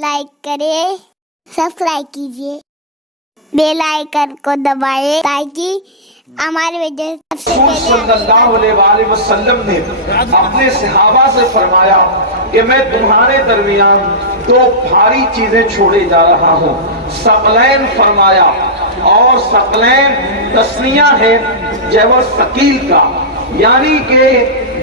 Like کریں، subscribe کیجیے، bell icon کو دبائیں تاکہ ہماری ویڈیو سب سے رسول پہلے صلی اللہ علیہ وآلہ وسلم نے اپنے صحابہ سے فرمایا کہ میں تمہارے درمیان دو بھاری چیزیں چھوڑے جا رہا ہوں، ثقلین فرمایا، اور ثقلین تسنیہ ہے جمع ثقیل کا، یعنی کہ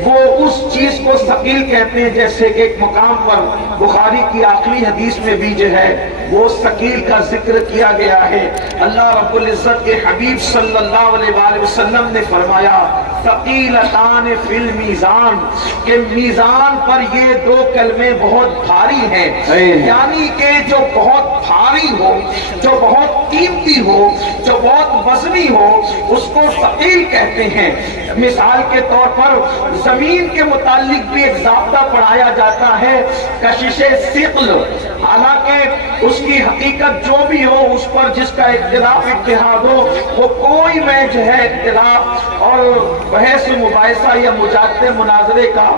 وہ اس چیز کو ثقیل کہتے ہیں جیسے کہ ایک مقام پر بخاری کی آخری حدیث میں بھی جو ہے وہ ثقیل کا ذکر کیا گیا ہے۔ اللہ رب العزت کے حبیب صلی اللہ علیہ وآلہ وسلم نے فرمایا ثقیلتان فی المیزان، کہ میزان پر یہ دو کلمے بہت بھاری ہیں، یعنی کہ جو بہت بھاری ہو، جو بہت قیمتی ہو، جو بہت وزنی ہو، اس کو ثقیل کہتے ہیں۔ مثال کے طور پر زمین کے متعلق بھی ایک ضابطہ پڑھایا جاتا ہے، کشش ثقل، حالانکہ اس کی حقیقت جو بھی ہو اس پر جس کا اختلاف اتحاد ہو، وہ کوئی میں جو ہے اختلاف اور بحث مباحثہ یا مجادلے مناظرے کا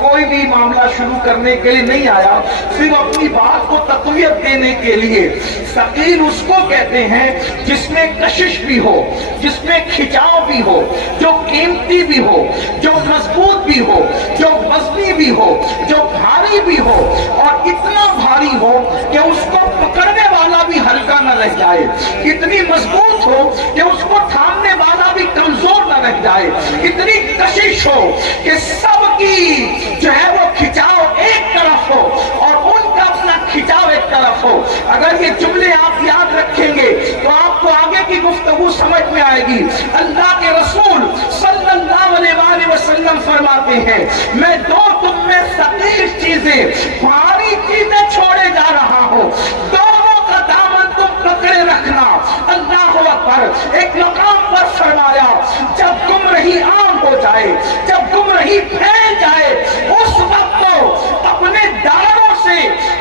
کوئی بھی معاملہ شروع کرنے کے لیے نہیں آیا، صرف اپنی بات کو تقویت دینے کے لیے۔ ثقیل اس کو کہتے ہیں جس میں کشش بھی ہو، جس میں کھچاؤ بھی ہو، جو قیمتی بھی ہو، جو مضبوط بھی ہو، جو وزنی بھی ہو، جو بھاری بھی ہو، اور اتنا بھاری ہو کہ اس کو پکڑنے والا بھی ہلکا نہ رہ جائے، اتنی مضبوط ہو کہ اس کو تھامنے والا بھی کمزور نہ رہ جائے، اتنی کشش ہو کہ سب کی جو ہے وہ کھچاؤ ایک طرف ہو اور ان کا اپنا کھچاؤ ایک طرف ہو۔ اگر یہ جملے آپ یاد رکھیں گے تو آپ کو آگے کی گفتگو سمجھ میں آئے گی۔ اللہ کے رسول صلی اللہ علیہ وآلہ وسلم فرماتے ہیں میں دو تم میں ثقیل چیزیں، بھاری چیزیں چھوڑے جا رہا ہوں، دونوں کا دامن تم پکڑے رکھنا۔ اللہ اکبر۔ ایک مقام پر فرمایا جب گمراہی عام ہو جائے، جب گمراہی پھیل جائے، اس وقت تو اپنے داروں سے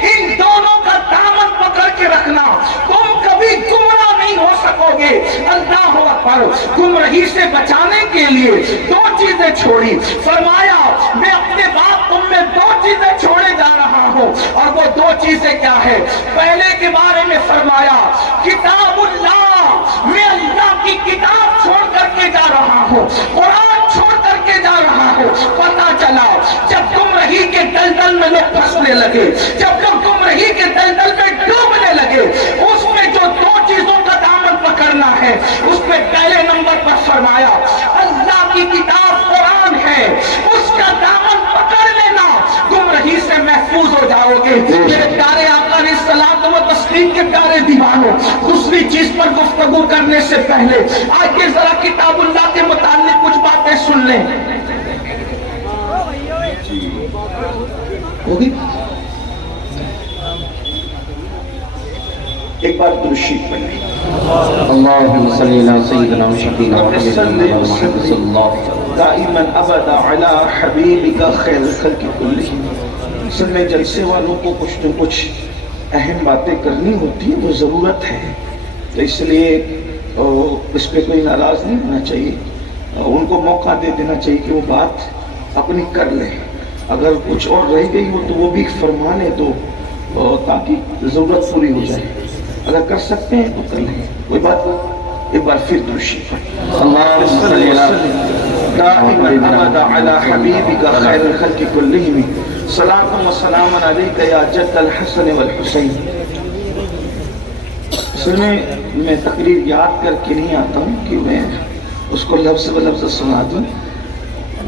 ان دونوں کا دامن پکڑ کے رکھنا، تم کبھی گمراہ نہیں ہو سکو گے۔ اللہ اکبر۔ گمراہی سے بچانے کے لیے دو چیزیں چھوڑی، فرمایا میں اپنے بعد تم میں دو چیزیں چھوڑے جا رہا ہوں، اور وہ دو چیزیں کیا ہے؟ پہلے کے بارے میں فرمایا کتاب اللہ، میں اللہ کی کتاب چھوڑ کر کے جا رہا ہوں، قرآن چھوڑ کر کے جا رہا ہوں۔ پتہ چلا جب گمراہی کے دلدل میں لوگ پھنسنے لگے، جب لوگ گمراہی کے دلدل میں ڈوبنے لگے، اس میں جو دو چیزوں کا دامن پکڑنا ہے، اس میں پہلے نمبر پر فرمایا اللہ کی کتاب قرآن ہے، اس کا دامن پکڑ لینا، گمراہی سے محفوظ ہو جاؤ گے۔ میرے پیارے آقا علیہ الصلوۃ والتسلیم کے پیارے دیوانوں، دوسری چیز پر گفتگو کرنے سے پہلے آئیے ذرا کتاب اللہ کے متعلق کچھ باتیں سن لیں۔ ہوگی ایک بار درود شریف پڑھیں۔ اللهم صل على سيدنا وشفيعنا محمد صلى الله عليه وسلم دائما ابدا علی حبیبک خیر الخلق کلہم۔ اصل میں جلسے والوں کو کچھ نہ کچھ اہم باتیں کرنی ہوتی ہے، وہ ضرورت ہے، تو اس لیے اس پہ کوئی ناراض نہیں ہونا چاہیے، ان کو موقع دے دینا چاہیے کہ وہ بات اپنی کر لیں، اگر کچھ اور رہ گئی ہو تو وہ بھی فرمانے دو تاکہ ضرورت پوری ہو جائے، اگر کر سکتے ہیں تو کر لیں، کوئی بات نہیں۔ ایک بار پھر درود شریف پڑھیں۔ اللهم صل على دائما ابدا علی حبیبک خیر الخلق کلہم، صلاۃ و سلام علیک یا جد الحسن والحسین۔ اصل میں تقریر یاد کر کے نہیں آتا ہوں کہ میں اس کو لفظ و لفظ سنا دوں،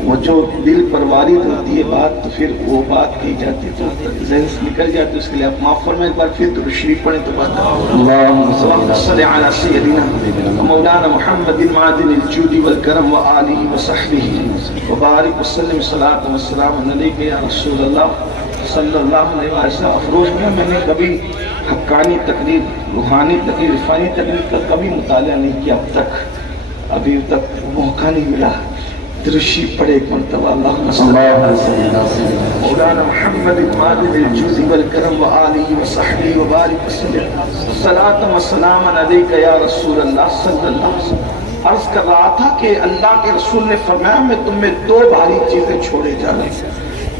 وہ جو دل پر وارد ہوتی ہے بات تو پھر وہ بات کہی جاتی تو ذہن سے نکل جاتی، اس کے لیے آپ معاف فرمائیں۔ ایک بار پھر درود شریف پڑھیں تو بات اللہم صل علی سیدنا مولانا محمد معدن الجود والکرم وآلہ وصحبہ وبارک وسلم، صلاۃ و سلام علیک یا رسول اللہ صلی اللہ علیہ وسلم۔ افروز میں نے کبھی حقانی تقریر، روحانی تقریر، عرفانی تقریر کا کبھی مطالعہ نہیں کیا اب تک، ابھی تک موقع نہیں ملا۔ درود شریف پڑھے ایک مرتبہ۔ اللہم صل علی مولانا محمد معدن الجود والکرم وآلہ وصحبہ وبارک وسلم، صلاۃ و سلام علیک یا رسول اللہ صلی اللہ علیہ وسلم۔ عرض کر رہا تھا کہ اللہ کے رسول نے فرمایا میں تم میں دو بھاری چیزیں چھوڑے جا رہے ہیں،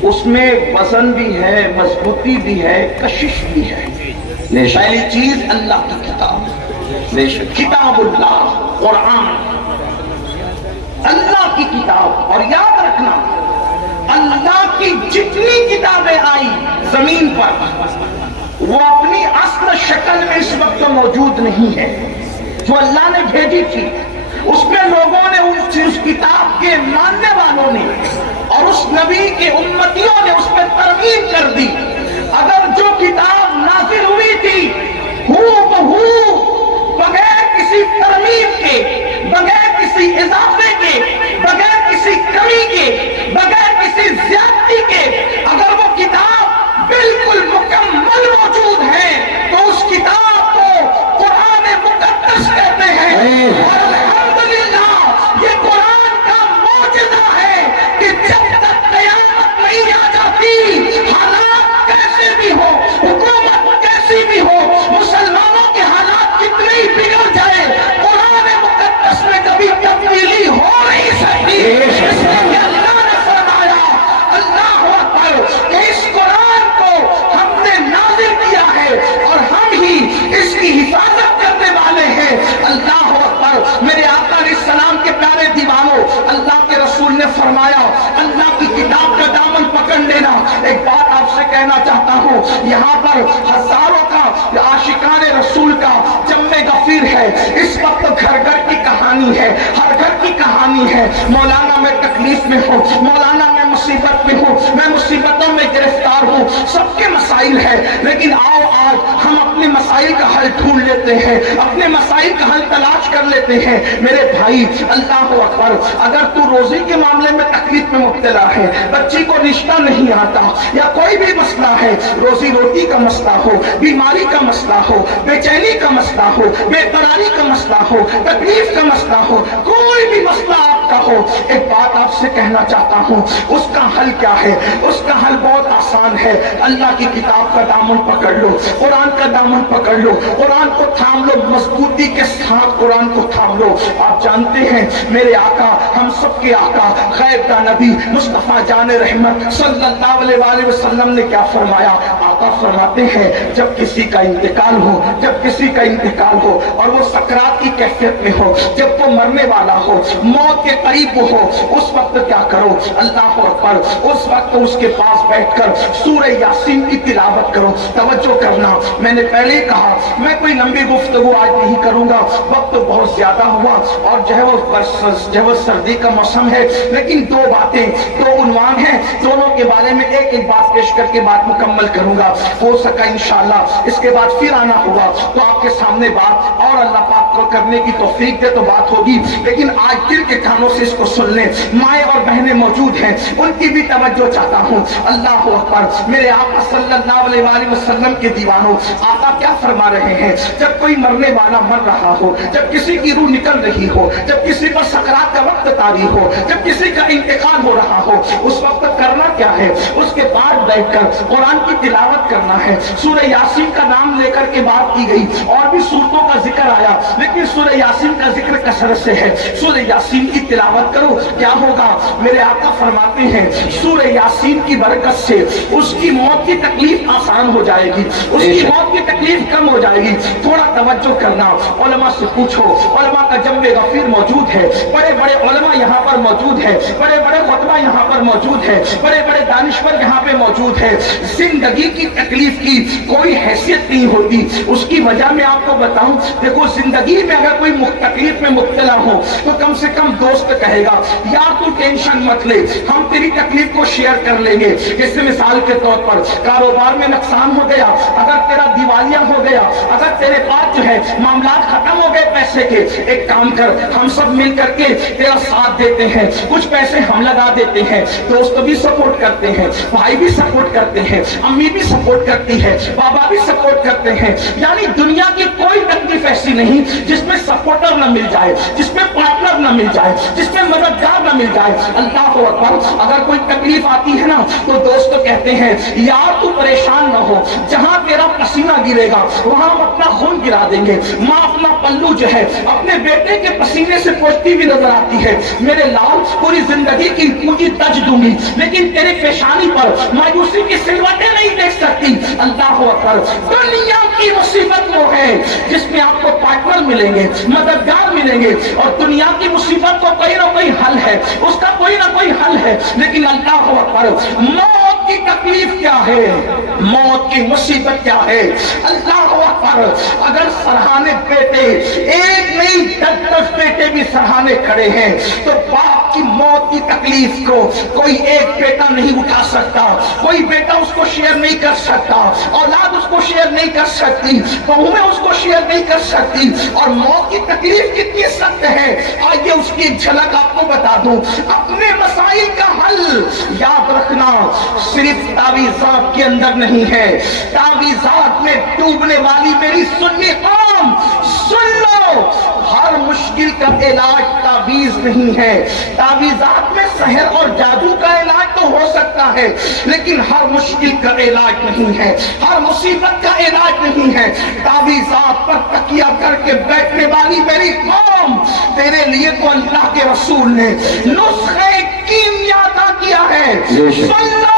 اس میں وزن بھی ہے، مضبوطی بھی ہے، کشش بھی ہے۔ پہلی چیز اللہ کی کتاب، کتاب اللہ، قرآن، اللہ کی کتاب۔ اور یاد رکھنا اللہ کی جتنی کتابیں آئی زمین پر وہ اپنی اصل شکل میں اس وقت موجود نہیں ہے۔ جو اللہ نے بھیجی تھی اس میں لوگوں نے اس کتاب کے ماننے والوں نے اور اس نبی کے امتیوں نے اس میں ترمیم کر دی۔ اگر جو کتاب نازل ہوئی تھی بغیر کسی ترمیم کے، بغیر کسی اضافے کے، بغیر کسی کمی کے، بغیر کسی زیادتی کے، اگر وہ کتاب بالکل مکمل موجود ہے تو اس کتاب کو قرآن مقدس کہتے ہیں۔ اور الحمدللہ یہ قرآن کا معجزہ ہے کہ جب تک قیامت نہیں آ جاتی، حالات کیسے بھی ہو، حکومت کیسی بھی ہو، مسلمانوں کے حالات کتنے ہی بگڑ جائے، قرآن مقدس میں کبھی تبدیلی ہو نہیں سکتی۔ اس لیے اللہ نے فرمایا، اللہ اکبر، کہ اس قرآن کو ہم نے نازل کیا ہے اور ہم ہی اس کی حفاظت کرنے والے ہیں۔ اللہ اکبر۔ میرے آقا علیہ السلام کے پیارے دیوانوں، اللہ کے رسول نے فرمایا اللہ کی کتاب کا دامن پکڑ لینا۔ ایک بات آپ سے کہنا چاہتا ہوں، یہاں پر ہزاروں کا عاشقان رسول کا جمع غفیر ہے۔ اس وقت گھر گھر کی کہانی ہے، ہر گھر کی کہانی ہے۔ مولانا میں تکلیف میں ہوں، مولانا میں مصیبت میں ہوں، میں مصیبتوں میں گرفتار ہوں، سب کے مسائل ہیں، لیکن آؤ آج ہم اپنے مسائل کا حل ڈھونڈ لیتے ہیں، اپنے مسائل کا حل تلاش کر لیتے ہیں۔ میرے بھائی اللہ اکبر، اگر تو روزی کے معاملے میں تکلیف میں مبتلا ہے، بچی کو رشتہ نہیں آتا یا کوئی بھی مسئلہ ہے، روزی روٹی کا مسئلہ ہو، بیماری کا مسئلہ ہو، بے چینی کا مسئلہ ہو، بے قراری کا مسئلہ ہو، تکلیف کا مسئلہ ہو، کوئی بھی مسئلہ آپ کا ہو، ایک بات آپ سے کہنا چاہتا ہوں، اس کا حل کیا ہے؟ اس کا حل بہت آسان ہے۔ اللہ کی کتاب کا دامن پکڑ لو، قرآن کا دامن پکڑ لو، قرآن کو تھام لو، مضبوطی کے ساتھ قرآن کو تھام لو۔ آپ جانتے ہیں میرے آقا، ہم سب کے آقا، غیب کا نبی مصطفیٰ جان رحمت صلی اللہ علیہ وآلہ وسلم نے کیا فرمایا؟ آقا فرماتے ہیں جب کسی کا انتقال ہو، جب کسی کا انتقال ہو اور وہ سکرات کی کیفیت میں ہو، جب وہ مرنے والا ہو، موت کے قریب ہو، اس وقت کیا کرو؟ اللہ اکبر، اس وقت اس کے پاس بیٹھ کر سورہ یاسین کی تلاوت کرو۔ توجہ کرنا، میں نے پہلے کہا میں کوئی لمبی گفتگو آج نہیں کروں گا، وقت بہت زیادہ ہوا اور جو ہے وہ سردی کا موسم ہے، لیکن دو باتیں، دو عنوان ہیں، دونوں کے بارے میں ایک ایک بات پیش کر کے بات مکمل کروں گا۔ ہو سکا انشاءاللہ اس کے بعد پھر آنا ہوگا تو آپ کے سامنے بات اور اللہ پاک کو کرنے کی توفیق دے تو بات ہوگی، لیکن آج دل کے کانوں سے اس کو سن لیں۔ مائیں اور بہنیں موجود ہیں، ان کی بھی توجہ چاہتا ہوں۔ اللہ اکبر، میرے آقا صلی اللہ علیہ وآلہ وسلم کے دیوانوں، آقا کیا فرما رہے ہیں؟ جب کوئی مرنے والا مر رہا ہو، جب کسی کی روح نکل رہی ہو، جب کسی پر سکرات کا وقت طاری ہو، جب کسی کا انتقال ہو رہا ہو، اس وقت کرنا کیا ہے؟ اس کے بعد بیٹھ کر قرآن کی تلاوت کرنا ہے۔ سورہ یاسین کا نام لے کر کے بات کی گئی، اور بھی سورتوں کا ذکر آیا، لیکن سورہ یاسین کا ذکر کثرت سے ہے۔ سورہ یاسین کی تلاوت کرو، کیا ہوگا؟ میرے آقا فرماتے ہیں سورہ یاسین کی برکت سے اس کی موت کی تکلیف آسان ہو جائے گی، اس کی موت کی تکلیف کم ہو جائے گی۔ تھوڑا توجہ کرنا، علماء سے پوچھو، علماء کا جمع غفیر موجود ہے، بڑے بڑے علماء یہاں پر موجود ہے، بڑے بڑے خطبہ یہاں پر موجود ہے، بڑے بڑے دانشور یہاں پہ موجود ہے۔ زندگی کی تکلیف کی کوئی حیثیت نہیں ہوتی، اس کی وجہ میں آپ کو بتاؤں، دیکھو زندگی میں اگر کوئی تکلیف میں مبتلا ہو تو کم سے کم دوست کہے گا یار تو ٹینشن مت لے، ہم تیری تکلیف کو شیئر کر لیں گے۔ جیسے مثال کے طور پر کاروبار میں نقصان ہو گیا، اگر تیرا دیوالیہ ہو گیا، اگر تیرے پاس جو ہے معاملات ختم ہو گئے پیسے کے، ایک کام کر، ہم سب مل کر کے تیرا ساتھ دیتے ہیں، کچھ پیسے ہم لگا دیتے ہیں، دوست بھی سپورٹ کرتے ہیں، بھائی بھی سپورٹ کرتے ہیں، امی بھی سپورٹ کرتی ہے، بابا بھی سپورٹ کرتے ہیں۔ یعنی دنیا کی کوئی تکلیف ایسی نہیں جس میں سپورٹر نہ مل جائے، جس میں پارٹنر نہ مل جائے، جس میں مددگار نہ مل جائے۔ اللہ اکبر، اگر کوئی تکلیف آتی ہے نا تو دوست کہتے ہیں یار تو پریشان نہ ہو، جہاں تیرا پسینہ گرے گا وہاں ہم اپنا خون گرا دیں گے. ماں اپنا پلو جو ہے اپنے بیٹے کے پسینے سے پوچھتی ہوئی نظر آتی ہے, میرے لال پوری زندگی کی پونجی تج دوں گی لیکن تیرے پیشانی پر مایوسی کی سلوٹیں نہیں دیکھ سکتی. اللہ اکبر. دنیا کی مصیبت وہ ہے جس میں آپ کو پارٹنر ملیں گے, مددگار ملیں گے, اور دنیا کی مصیبت کو کوئی نہ کوئی حل ہے, اس کا کوئی نہ کوئی حل ہے. لیکن اللہ اکبر, موت کی تکلیف کیا ہے, موت کی مصیبت کیا ہے. اللہ اکبر. اگر سرہانے بیٹے ایک نہیں 10 بیٹے بھی سرہانے کھڑے ہیں تو باپ کی موت کی تکلیف کو کوئی ایک بیٹا نہیں اٹھا سکتا, کوئی بیٹا اس کو شیئر نہیں کر سکتا, اولاد اس کو شیئر نہیں کر سکتی, بہویں اس کو شیئر نہیں کر سکتی. اور موت کی تکلیف کتنی سخت ہے آئیے اس کی ایک جھلک آپ کو بتا دوں. اپنے مسائل کا حل یاد رکھنا صرف تعویذات کے اندر نہیں ہے. تعویذات میں ڈوبنے والی میری سنی قوم سن لو, ہر مشکل کا علاج تعویذ نہیں ہے. تعویذات میں سحر اور جادو کا علاج تو ہو سکتا ہے لیکن ہر مشکل کا علاج نہیں ہے, ہر مصیبت کا علاج نہیں ہے. تعویذات پر تکیہ کر کے بیٹھنے والی میری قوم, تیرے لیے تو اللہ کے رسول نے نسخہ کیمیا عطا کیا ہے. سن لو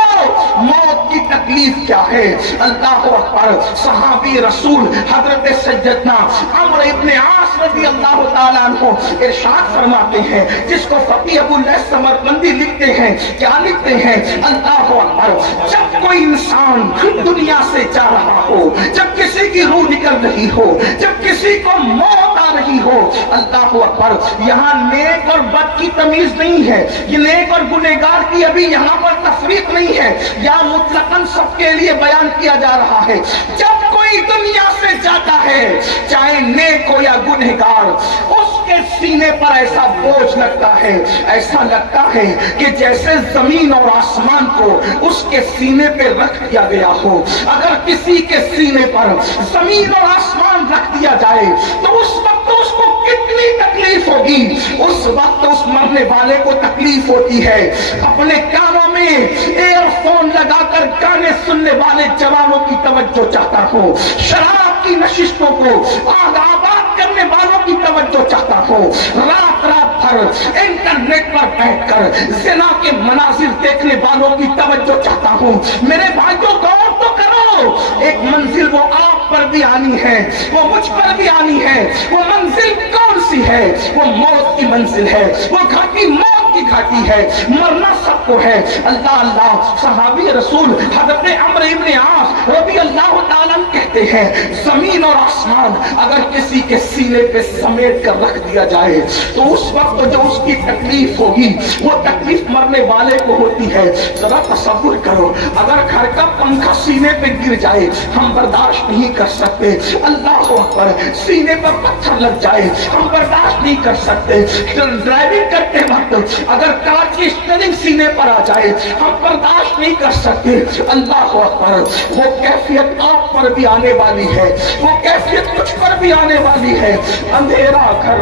موت کی تکلیف کیا ہے. اللہ اکبر. صحابی رسول حضرت سیدنا عمرو ابن عاص رضی اللہ تعالیٰ عنہ ارشاد فرماتے ہیں, جس کو فقیہ ابو اللیث سمرقندی لکھتے ہیں, کیا لکھتے ہیں, اللہ اکبر. جب کوئی انسان دنیا سے جا رہا ہو, جب کسی کی روح نکل رہی ہو, جب کسی کو موت آ رہی ہو, اللہ اکبر, یہاں نیک اور بد کی تمیز نہیں ہے, یہ نیک اور گنہگار کی ابھی یہاں پر تفریق نہیں ہے, یا مطلقاً سب کے لیے بیان کیا جا رہا ہے. جب کوئی دنیا سے جاتا ہے چاہے نیک ہو یا گنہگار, اس کے سینے پر ایسا بوجھ لگتا ہے, ایسا لگتا ہے کہ جیسے زمین اور آسمان کو اس کے سینے پہ رکھ دیا گیا ہو. اگر کسی کے سینے پر زمین اور آسمان رکھ دیا جائے تو اس وقت اس کو کتنی تکلیف ہوگی. اس وقت اس مرنے والے کو تکلیف ہوتی ہے. اپنے کانوں میں ایئر فون لگا کر گانے سننے والے جوانوں کی توجہ چاہتا ہوں, شراب کی نشستوں کو آباد کرنے والوں کی توجہ چاہتا ہوں, رات رات بھر انٹرنیٹ پر بیٹھ کر زنا کے مناظر دیکھنے والوں کی توجہ چاہتا ہوں. میرے بھائیوں غور تو کرو, ایک منزل وہ آپ پر بھی آنی ہے, وہ مجھ پر بھی آنی ہے. وہ منزل کون سی ہے؟ وہ موت کی منزل ہے, وہ گھاٹی موت کی گھاٹی ہے, مرنا سب کو ہے. اللہ اللہ. صحابی رسول حضرت عمرو ابن عاص رضی اللہ تعالیٰ کہتے ہیں, زمین اور آسمان اگر کسی کے سینے پہ سمیٹ کر رکھ دیا جائے تو اس وقت جو اس کی تکلیف ہوگی وہ تکلیف مرنے والے کو ہوتی ہے. ذرا تصور کرو, اگر گھر کا پنکھا سینے پہ گر جائے ہم برداشت نہیں کر سکتے. اللہ اکبر. سینے پر پتھر لگ جائے ہم برداشت نہیں کر سکتے. ڈرائیونگ کرتے وقت اگر کار کی اسٹیئرنگ سینے پر آ جائے ہم برداشت نہیں کر سکتے. اللہ اکبر. وہ کیفیت آپ پر بھی آنے والی ہے, وہ کیفیت مجھ پر بھی آنے والی ہے. اندھیرا گھر,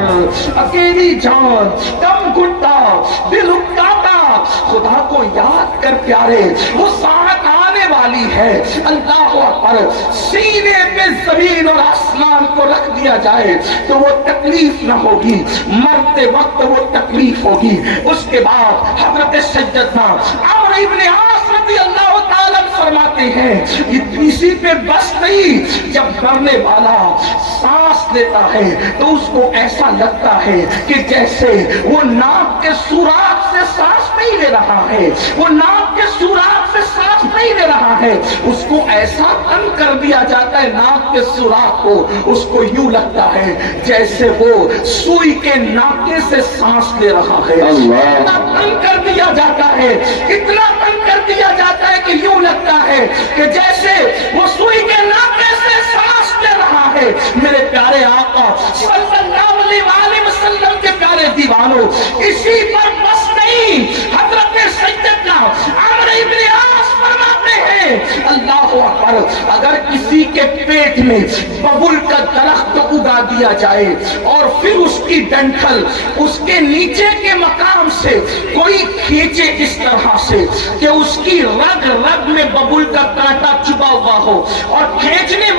اکیلی جان, کم گھٹا, دل اکتاتا, خدا کو یاد کر پیارے, وہ ساعت آنے والی ہے. اللہ اکبر. سینے پہ زمین اور آسمان کو رکھ دیا جائے تو وہ تکلیف نہ ہوگی, مرتے وقت وہ تکلیف ہوگی. اس کے بعد حضرت سیدنا عمرو ابن عاص رضی اللہ تعالیٰ فرماتے ہیں, اسی پہ بس نہیں, جب مرنے والا سانس لیتا ہے تو اس کو ایسا لگتا ہے کہ جیسے وہ ناک کے سوراخ سے سانس نہیں لے رہا ہے, وہ ناک کے سوراخ سے سانس نہیں لے رہا ہے. اس کو ایسا تنگ کر دیا جاتا ہے ناک کے سوراخ کو, اس کو یوں لگتا ہے جیسے وہ سوئی کے ناکے سے سانس لے رہا ہے. اتنا تنگ کر دیا جاتا ہے, اتنا تنگ کر دیا جاتا ہے کہ یوں لگتا ہے کہ جیسے وہ سوئی کے ناکے سے سانس لے رہا ہے. میرے پیارے آقا صلی اللہ علیہ وسلم کے پیارے دیوانوں, اسی پر بس نہیں, حضرت سیدنا عمرو ابن عاص فرماتے ہیں, اللہ اکبر, اگر کسی کے پیٹ میں ببول کا درخت اگا دیا جائے اور پھر اس کی ڈنٹل اس کے نیچے کے مقام سے کوئی کھینچے اس طرح سے کہ اس کی رگ رگ میں ببول کا کانٹا چبا ہوا ہو, اور کھینچنے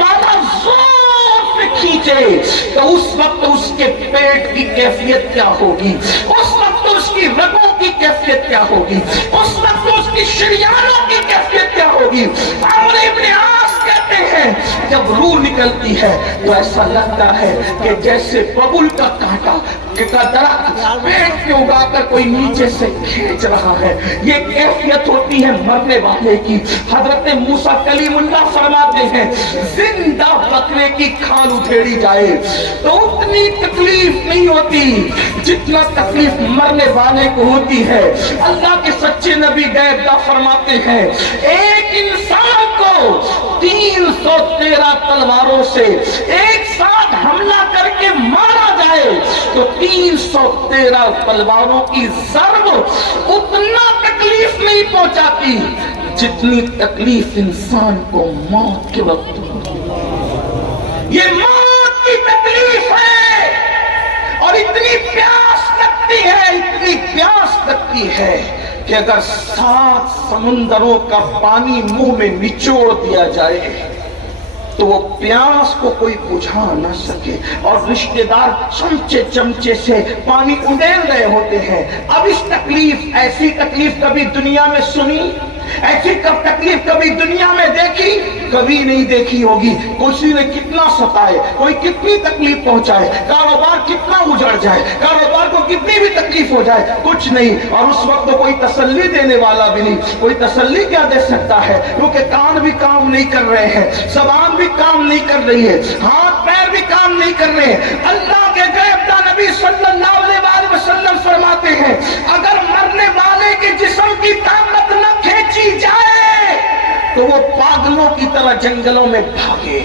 پہنچے تو اس وقت اس کے پیٹ کی کیفیت کیا ہوگی، اس وقت اس کی رگوں کی کیفیت کیا ہوگی، اس وقت اس کی شریانوں کی کیفیت کیا ہوگی۔ عمرو ابن عاص کہتے ہیں جب روح نکلتی ہے تو ایسا لگتا ہے کہ جیسے ببول کا کانٹا کا درخت پیٹ میں اگا کر کوئی نیچے سے کھینچ رہا ہے، یہ کیفیت ہوتی ہے مرنے والے کی۔ حضرت موسیٰ کلیم اللہ فرماتے ہیں زندہ بکرے کی کھال ادھیڑی جائے تو اتنی تکلیف نہیں ہوتی جتنا تکلیف مرنے والے کو ہوتی ہے۔ اللہ کے سچے نبی غیبدہ فرماتے ہیں ایک انسان کو 313 تلواروں سے ایک ساتھ حملہ کر کے مارا جائے تو 313 تلواروں کی ضرب اتنا تکلیف نہیں پہنچاتی جتنی تکلیف انسان کو موت کے وقت ہوتی ہے۔ یہ موت کی تکلیف ہے اور اتنی پیاس لگتی ہے، اتنی پیاس لگتی ہے کہ اگر 7 سمندروں کا پانی منہ میں نچوڑ دیا جائے تو وہ پیاس کو کوئی بجھا نہ سکے، اور رشتہ دار چمچے چمچے سے پانی اندیل رہے ہوتے ہیں۔ اب اس تکلیف، ایسی تکلیف کبھی دنیا میں سنی، ایسی تکلیف کبھی دنیا میں دیکھی؟ کبھی نہیں دیکھی ہوگی۔ کسی نے کتنا ستائے، کوئی کتنی تکلیف پہنچائے، کاروبار کتنا اجڑ جائے، کاروبار کو کتنی بھی تکلیف ہو جائے، کچھ نہیں، اور اس وقت تو کوئی تسلی دینے والا بھی نہیں۔ کوئی تسلی کیا دے سکتا ہے، کیونکہ کان بھی کام نہیں کر رہے ہیں، زبان بھی کام نہیں کر رہی ہے، ہاتھ پیر بھی کام نہیں کر رہے ہیں۔ اللہ کے غیبدہ نبی صلی اللہ علیہ وسلم فرماتے ہیں اگر مرنے والے کے جسم کی طاقت نہ کھینچی جائے تو وہ پاگلوں کی طرح جنگلوں میں بھاگے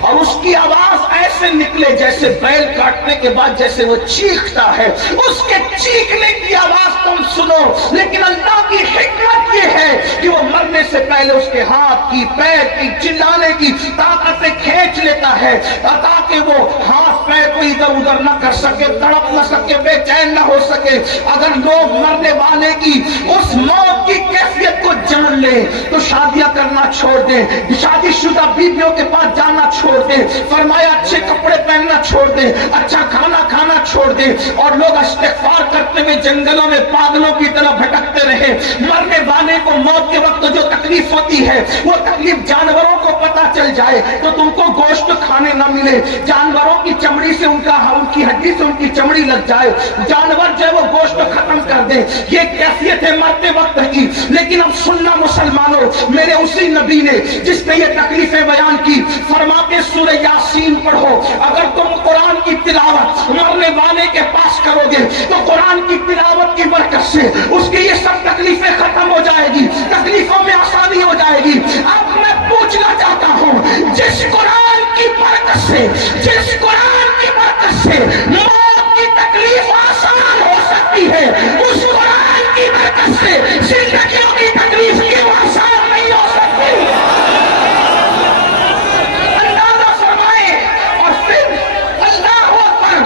اور اس کی آواز ایسے نکلے جیسے بیل کاٹنے کے بعد جیسے وہ چیختا ہے، اس کے چیخنے کی آواز تم سنو، لیکن اللہ کی حکمت یہ ہے کہ وہ مرنے سے پہلے اس کے ہاتھ کی، پیر کی، چلانے کی طاقت سے کھینچ لیتا ہے تاکہ وہ ہاتھ پیر کو ادھر ادھر نہ کر سکے، تڑپ نہ سکے، بے چین نہ ہو سکے۔ اگر لوگ مرنے والے کی اس موت کی کیفیت کو جان لیں تو شادیاں کرنا چھوڑ دیں، شادی شدہ بیویوں کے پاس جانا چھوڑ دیں، فرمایا اچھے کپڑے پہننا چھوڑ دیں، اچھا کھانا کھانا چھوڑ دیں، اور لوگ استغفار کرتے ہوئے جنگلوں میں پاگلوں کی طرح بھٹکتے رہے۔ مرنے والے کو موت کے وقت جو تکلیف ہوتی ہے وہ تکلیف جانوروں کو پتہ چل جائے تو تم کو گوشت کھانے نہ ملے، جانوروں کی چمڑی سے ان کی ہڈی سے ان کی چمڑی لگ جائے، جانور جو ہے وہ گوشت ختم کر دے، یہ کیفیت ہے مرتے وقت کی۔ لیکن اب سننا مسلمانوں، میرے اسی نبی نے جس نے یہ تکلیفیں بیان کی فرماتے سورہ یاسین پڑھو، اگر تم قرآن کی تلاوت مرنے والے کے پاس کرو گے تو قرآن کی تلاوت کی برکت سے اس کی یہ سب تکلیفیں ختم ہو جائے گی، تکلیفوں میں آسانی ہو جائے گی۔ اب میں پوچھنا چاہتا ہوں جس قرآن کی برکت سے، جس قرآن کی برکت سے موت کی تکلیف آسان ہو سکتی ہے، اس قرآن کی برکت سے زندگیوں کی تکلیف کیوں آسان نہیں ہو سکتی؟ اندازہ فرمائے۔ اور پھر اللہ اکبر،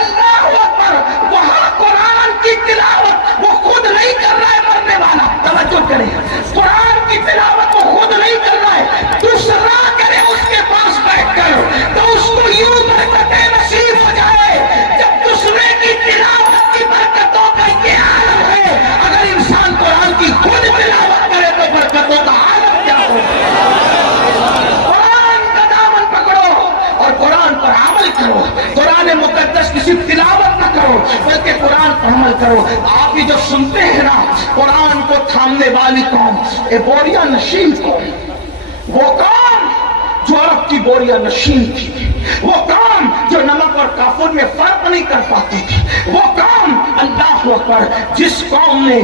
اللہ اکبر، وہاں قرآن کی تلاوت وہ خود نہیں کر رہا ہے مرنے والا، توجہ کریں، قرآن کی تلاوت وہ خود نہیں کر رہا ہے، دوسرا کرے اس کے پاس بیٹھ کر تو اس کو یوں برکتیں نصیب ہو جائے۔ جب دوسرے کی تلاوت کی برکتوں کا یہ عالم ہے، اگر انسان قرآن کی خود تلاوت کرے تو برکتوں کا عالم کیا ہو؟ قرآن کا دامن پکڑو اور قرآن پر عمل کرو، قرآن مقدس کی صرف تلاوت نہ کرو بلکہ قرآن پر عمل کرو۔ آپ یہ جو سنتے ہیں نا، قرآن کو تھامنے والی قوم، اے بوریا نشین قوم، وہ قوم جو عرب کی بوریا نشین تھی، وہ قوم جو نمک اور کافور میں فرق نہیں کر پاتی تھی، وہ قوم اللہ اکبر جس قوم نے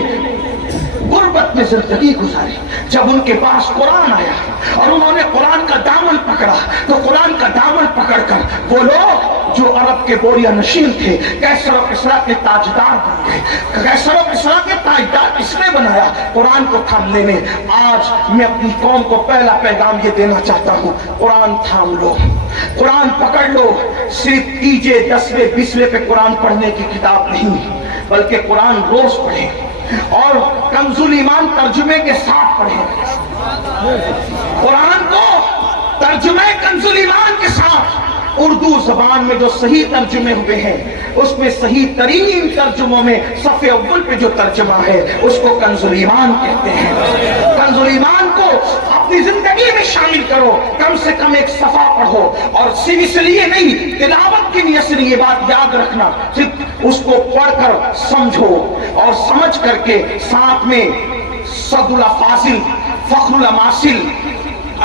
غربت میں زندگی گزاری، جب ان کے پاس قرآن آیا اور انہوں نے قرآن کا دامن پکڑا تو قرآن کا دامن پکڑ کر وہ لوگ جو عرب کے بوریا نشین تھے کیسر و کسریٰ کے تاجدار بن گئے۔ کیسر و کسریٰ کے تاجدار کس نے بنایا؟ قرآن کو تھامنے میں۔ آج میں اپنی قوم کو پہلا پیغام یہ دینا چاہتا ہوں، قرآن تھام لو، قرآن پکڑ لو۔ صرف تیجے 10ویں 20ویں پہ قرآن پڑھنے کی کتاب نہیں بلکہ قرآن روز پڑھیں اور کنز الایمان ترجمے کے ساتھ پڑھیں، قرآن کو ترجمے کنز الایمان کے ساتھ اردو زبان میں جو صحیح ترجمے ہوئے ہیں اس میں صحیح ترین ترجموں میں صفحے اول پہ جو ترجمہ ہے اس کو کنز الایمان کہتے ہیں. کنز الایمان کو اپنی زندگی میں شامل کرو، کم سے کم ایک صفحہ پڑھو، اور صرف اس لیے نہیں، تلاوت کی نیت سے یہ بات یاد رکھنا، صرف اس کو پڑھ کر سمجھو اور سمجھ کر کے ساتھ میں صد الافاضل فخر الاماثل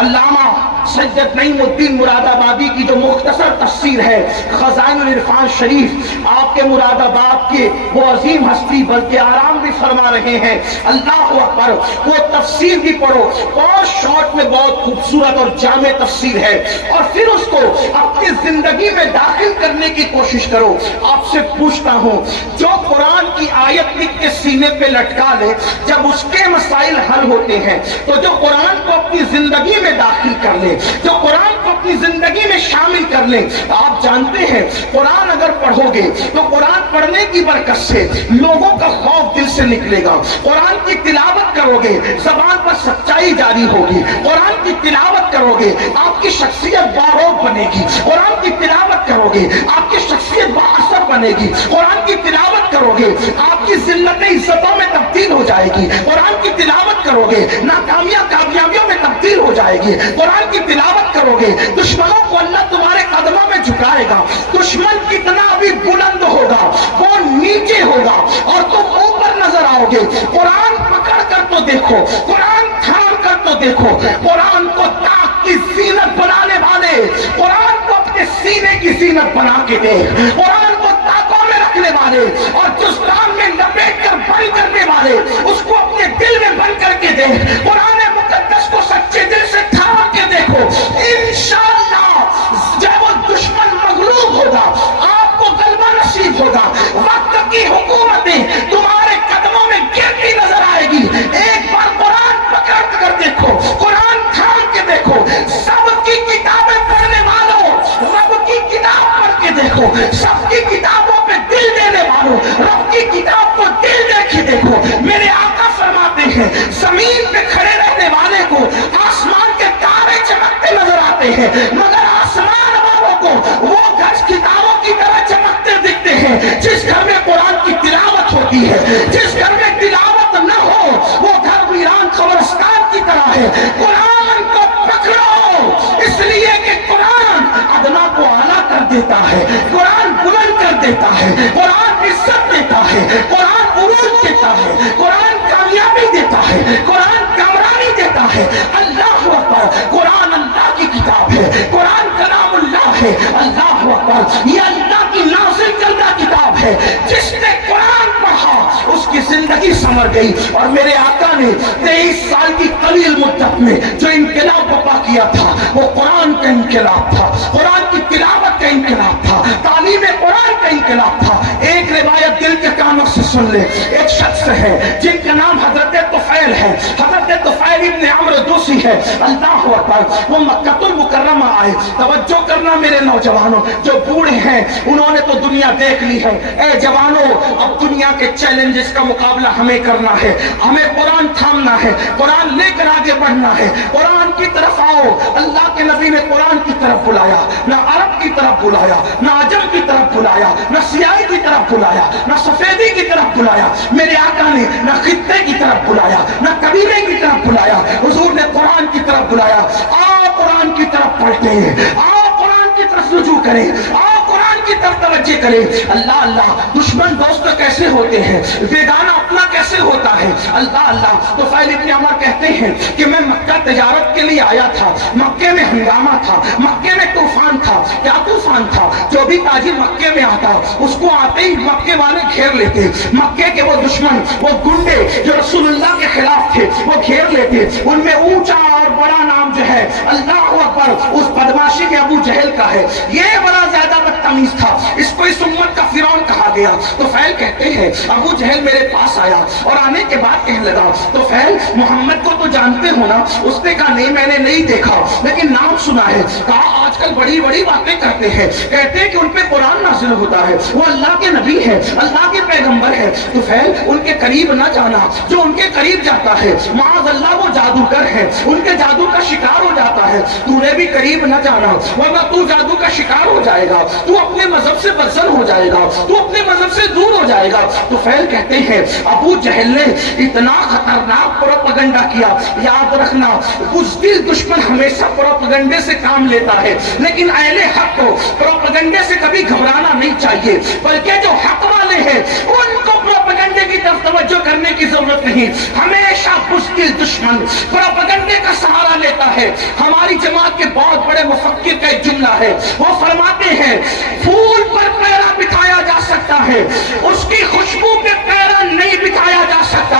علامہ سید نعیم الدین مراد آبادی کی جو مختصر تفسیر ہے خزائن العرفان شریف، آپ کے مراد آباد کے وہ عظیم ہستی بلکہ آرام بھی فرما رہے ہیں، اللہ اکبر، وہ تفسیر بھی پڑھو، اور شارٹ میں بہت خوبصورت اور جامع تفسیر ہے، اور پھر اس کو اپنی زندگی میں داخل کرنے کی کوشش کرو. آپ سے پوچھتا ہوں، جو قرآن کی آیت لکھ کے سینے پہ لٹکا لے، جب اس کے مسائل حل ہوتے ہیں، تو جو قرآن کو اپنی زندگی میں داخل کر لے، جو قرآن کو اپنی زندگی میں شامل کر لے، آپ جانتے ہیں قرآن اگر پڑھو گے تو قرآن پڑھنے کی برکت سے لوگوں کا خوف دل سے نکلے گا. قرآن کی تلاوت کرو گے، زبان پر سچائی جاری ہوگی. قرآن کی تلاوت کرو گے، آپ کی شخصیت باروب بنے گی. قرآن کی تلاوت کرو گے، آپ کی شخصیت بااثر بنے گی. قرآن کی تلاوت کرو گے، آپ کی ذلت عزتوں میں تبدیل ہو جائے گی. قرآن کی تلاوت کرو گے، ناکامیاں کامیابیوں میں تبدیل ہو جائے گی. قرآن کی تلاوت کرو گے، دشمنوں کو اللہ تمہارے قدموں میں جھکائے گا. دشمن کتنا بھی بلند ہوگا وہ نیچے ہوگا اور تم اوپر نظر آؤ گے. قرآن پکڑ کر تو دیکھو، قرآن تھام کر تو دیکھو، قرآن کو طاق کی زینت بنانے والے، قرآن کو اپنے سینے کی زینت بنا کے دیکھ، قرآن کو طاقوں میں رکھنے والے اور جزدان میں لپیٹ کر بند کرنے والے، اس کو اپنے دل میں بند کر کے دیکھ. قرآن مقدس کو سچے دل سے تھام کے دیکھو، انشاءاللہ جب وہ دشمن مغلوب ہوگا آپ کو غلبہ نصیب ہوگا. وقت کی حکومتیں تمہارے قدموں میں گرتی نظر آئے گی. ایک بار قرآن پکڑ کر دیکھو، قرآن تھام کے دیکھو. سب کی کتابیں پڑھنے والوں رب کی کتاب پڑھ کے دیکھو. سب کی کتابوں پہ دل دینے والوں رب کی کتاب کو دل دے کے دیکھو. میرے آقا فرماتے ہیں زمین پہ کھڑے رہنے والے کو آسمان کے تارے چمکتے نظر آتے ہیں، مگر آسمان والوں کو وہ گھر کتابوں کی طرح چمکتے دکھتے ہیں. جس گھر میں قرآن کی تلاوت ہوتی ہے، جس گھر میں تلاوت نہ ہو وہ گھر ویران قبرستان کی طرح ہے. قرآن کو پکڑو، اس لیے کہ قرآن ادنا کو اعلیٰ کر دیتا ہے، قرآن بلند کر دیتا ہے، قرآن عزت دیتا ہے، قرآن عروج دیتا ہے، قرآن کامیابی دیتا ہے، قرآن کامرانی دیتا ہے. اللہ اکبر، قرآن اللہ کی کتاب ہے، قرآن کلام اللہ ہے. اللہ اکبر، یہ اللہ کی نازل کردہ کتاب ہے. جس نے قرآن پڑھا اس کی زندگی سنور گئی. اور میرے آقا نے 23 سال کی قلیل مدت میں جو انقلاب برپا کیا تھا وہ قرآن کا انقلاب تھا، قرآن کی تلاوت کا انقلاب تھا، تعلیم قرآن کا انقلاب تھا. ایک روایت دل کے کانوں سے سن لے. ایک شخص ہے جن کا نام حضرت طفیل ہے، حضرت طفیل ابن عمرو دوسی ہے. اللہ اکبر، وہ مکہ المکرمہ آئے. توجہ کرنا میرے نوجوانوں، جو بوڑھے ہیں انہوں نے تو دنیا دیکھ لی ہے. اے جوانوں، اب دنیا کے چیلنجز کا مقابلہ ہمیں کرنا ہے. ہمیں قرآن تھامنا ہے، قرآن لے کر آگے بڑھنا ہے. قرآن کی طرف آؤ. اللہ کے نبی نے قرآن کی طرف بلایا، نہ عرب کی طرف بلایا، نہ عجم کی طرف بلایا، نہ سیاہی کی طرف بلایا، نہ سفیدی کی طرف بلایا. میرے آقا نے نہ خطے کی طرف بلایا، نہ قبیلے کی طرف بلایا. حضور نے قرآن کی طرف بلایا. آؤ قرآن کی طرف پڑھتے ہیں، آؤ قرآن کی طرف رجوع کریں، آؤ قرآن کی طرف توجہ کریں. اللہ اللہ، دشمن دوست کیسے ہوتے ہیں، بیگانہ اپنا کیسے ہوتا ہے. اللہ اللہ. تو طفیل ابن عمر کہتے ہیں کہ میں مکہ تجارت کے لیے آیا تھا. مکے میں ہنگامہ تھا، مکے میں طوفان تھا. کیا طوفان تھا؟ جو بھی تاجر مکے میں آتا اس کو آتے ہی مکے والے گھیر لیتے. مکے کے وہ دشمن، وہ گنڈے جو رسول اللہ کے خلاف تھے وہ گھیر لیتے. ان میں اونچا اور بڑا نام جو ہے اللہ اکبر اس بدماشی کے ابو جہل کا ہے. یہ بڑا زیادہ بدتمیز تھا. اس کو اس امت کا فرعون کہا گیا۔ طفیل کہتے ہیں ابو جہل میرے پاس آیا اور آنے کے بعد کہنے لگا طفیل محمد کو تو جانتے ہو نا؟ اس نے کہا نہیں میں نے نہیں دیکھا لیکن نام سنا ہے۔ کہا آج کل بڑی بڑی باتیں کرتے ہیں، کہتے ہیں کہ ان پہ قرآن نازل ہوتا ہے، وہ اللہ کے نبی ہے، اللہ کے پیغمبر ہے۔ طفیل ان کے قریب نہ جانا، جو ان کے قریب جاتا ہے معاذ اللہ وہ جادوگر ہے، ان کے جادو کا شکار ہو جاتا ہے۔ تو نے بھی قریب نہ جانا ورنہ تو جادو کا شکار ہو جائے گا، تو اپنے مذہب سے برزن ہو جائے گا، تو اپنے مذہب سے دور ہو جائے گا۔ طفیل کہتے ہیں ابو جہل نے اتنا خطرناک پروپیگنڈا کیا۔ یاد رکھنا بزدل دشمن ہمیشہ پروپیگنڈے سے کام لیتا ہے، لیکن اہل حق کو پروپیگنڈے سے کبھی گھبرانا نہیں چاہیے، بلکہ جو حق والے ہیں ان کو پروپیگنڈے کی طرف توجہ کرنے کی ضرورت نہیں۔ ہمیشہ بزدل دشمن پروپیگنڈے کا سہارا لیتا ہے۔ ہماری جماعت کے بہت بڑے مفکر کا ایک جملہ ہے، وہ فرماتے ہیں پھول پر پیرا بٹھایا جا سکتا ہے، اس کی خوشبو پہ پیرا نہیں بٹھایا جا سکتا۔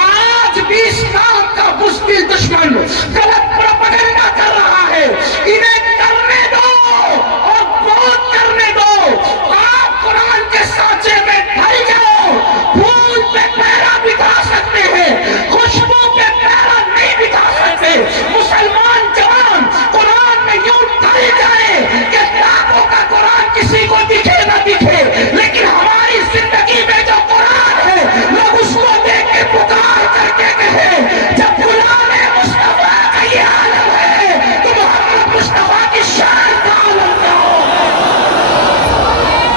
آج بھی اسلام کا بزدل دشمن غلط پروپیگنڈا کر رہا ہے، انہیں کرنے دو اور بہت کرنے دو۔ آپ قرآن کے سانچے میں ڈھل جاؤ، پھول پہ پیرا بٹھا سکتے ہیں، خوشبو پہ پیرا نہیں بٹھا سکتے۔ مسلمان جوان قرآن میں یوں ڈھل جائے کہ لاکھوں کا قرآن کسی کو دکھے نہ دکھے، لیکن ہماری زندگی میں جو قرآن ہے لوگ اس کو دیکھ کے پکار کر کے کہیں جب غلام مصطفیٰ کا یہ عالم ہے تو محمد مصطفیٰ کی شان کا عالم کیا ہو۔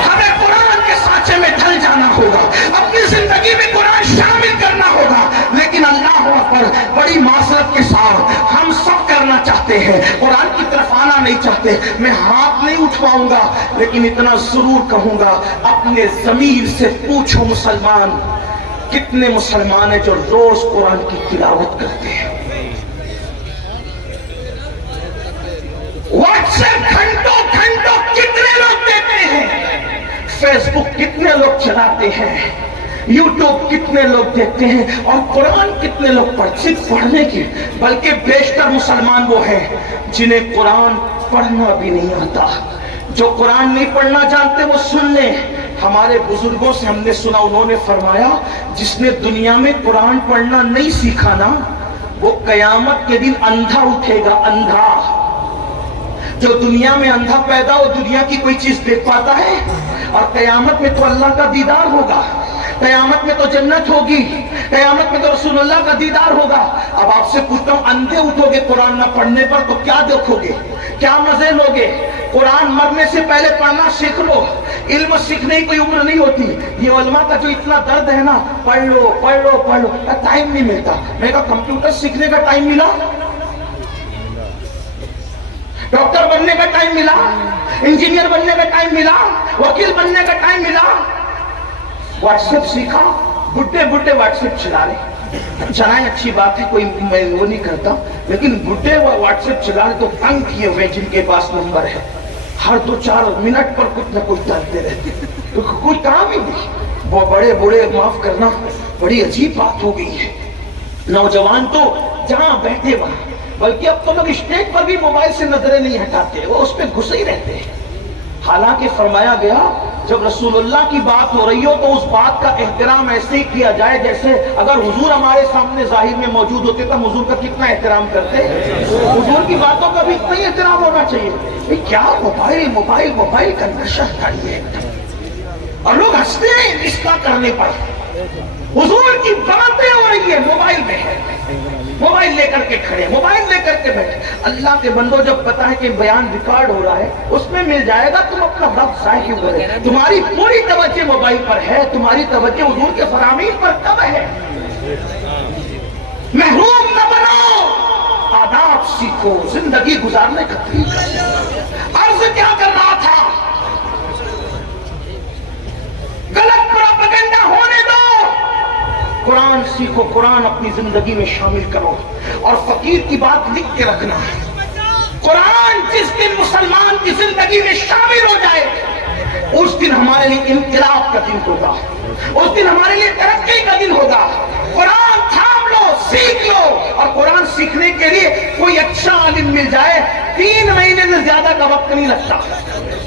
ہمیں قرآن کے سانچے میں ڈھل جانا ہوگا، اپنی زندگی میں قرآن شامل کرنا ہوگا، لیکن اللہ اکبر بڑی معذرت کے ساتھ ہم سب کرنا چاہتے ہیں، قرآن کی طرف آنا نہیں چاہتے۔ میں ہاتھ نہیں اٹھواؤں گا لیکن اتنا ضرور کہوں گا اپنے ضمیر سے پوچھو مسلمان کتنے مسلمان ہیں جو روز قرآن کی تلاوت کرتے ہیں؟ واٹس ایپ گھنٹوں گھنٹوں کتنے لوگ دیکھتے ہیں؟ فیس بک کتنے لوگ چلاتے ہیں؟ یوٹیوب کتنے لوگ دیکھتے ہیں؟ اور قرآن کتنے لوگ صرف پڑھنے کی، بلکہ بیشتر مسلمان وہ ہیں جنہیں قرآن پڑھنا بھی نہیں آتا۔ جو قرآن نہیں پڑھنا جانتے وہ سن لیں، ہمارے بزرگوں سے ہم نے سنا، انہوں نے فرمایا جس نے دنیا میں قرآن پڑھنا نہیں سیکھا نا وہ قیامت کے دن اندھا اٹھے گا، اندھا۔ جو دنیا میں اندھا پیدا ہو دنیا کی کوئی چیز دیکھ پاتا ہے؟ اور قیامت میں تو اللہ کا دیدار ہوگا، قیامت میں تو جنت ہوگی، قیامت میں تو رسول اللہ کا دیدار ہوگا۔ اب آپ سے پوچھتا ہوں اندھے اٹھو گے قرآن نہ پڑھنے پر تو کیا دیکھو گے، کیا مزے لوگے؟ قرآن مرنے سے پہلے پڑھنا سیکھ لو، علم سیکھنے کی کوئی عمر نہیں ہوتی۔ یہ علماء کا جو اتنا درد ہے نا، پڑھ لو پڑھ لو پڑھ لو، ٹائم نہیں ملتا۔ میں کہا کمپیوٹر سیکھنے کا ٹائم ملا، ڈاکٹر بننے کا ٹائم ملا، انجینئر بننے کا ٹائم ملا، وکیل بننے کا ٹائم ملا۔ واٹس ایپ سیکھا، بڈھے بڈھے واٹس ایپ چلا رہے، چلائیں اچھی بات ہے، کوئی میں وہ نہیں کرتا، لیکن بڈھے واٹس ایپ چلا رہے تو تنگ کیے ہوئے جن کے پاس نمبر ہے، ہر 2-4 منٹ پر کچھ نہ کچھ ڈالتے رہتے، کوئی کام ہی نہیں۔ وہ بڑے بڑے معاف کرنا بڑی عجیب بات ہو گئی ہے۔ نوجوان تو جہاں بیٹھے وہاں، بلکہ اب تو لوگ اسٹیج پر بھی موبائل سے نظریں نہیں ہٹاتے، وہ اس پہ گھسے ہی رہتے ہیں۔ حالانکہ فرمایا گیا جب رسول اللہ کی بات ہو رہی ہو تو اس بات کا احترام ایسے ہی کیا جائے جیسے اگر حضور ہمارے سامنے ظاہر میں موجود ہوتے تو ہم حضور کا کتنا احترام کرتے۔ حضور کی باتوں کا بھی اتنا ہی احترام ہونا چاہیے۔ کیا موبائل موبائل موبائل کا نشہ کھڑی ہے، اور لوگ ہنستے ہیں اصلاح کرنے پر۔ حضور کی باتیں ہو رہی ہے موبائل میں ہے، موبائل لے کر کے کھڑے، موبائل لے کر کے بیٹھے۔ اللہ کے بندو جب پتا ہے کہ بیان ریکارڈ ہو رہا ہے اس میں مل جائے گا، تم اپنا وقت ضائع کیوں کرے؟ تمہاری پوری توجہ موبائل پر ہے، تمہاری توجہ حضور کے فرامین پر کب ہے؟ محروم نہ بنو، آداب سیکھو، زندگی گزارنے کا طریقہ۔ عرض کیا کر رہا تھا؟ غلط پروپیگنڈا ہونے دو، قرآن سیکھو، قرآن اپنی زندگی میں شامل کرو، اور فقیر کی بات لکھ کے رکھنا ہے۔ قرآن جس دن مسلمان کی زندگی میں شامل ہو جائے اس دن ہمارے لیے انقلاب کا دن ہوگا، اس دن ہمارے لیے ترقی کا دن ہوگا۔ قرآن تھام لو، سیکھ لو، اور قرآن سیکھنے کے لیے کوئی اچھا عالم مل جائے 3 مہینے سے زیادہ کا وقت نہیں لگتا۔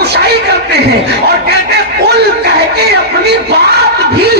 کشائی کرتے ہیں اور کہتے ہیں قل کہہ کے اپنی بات بھی،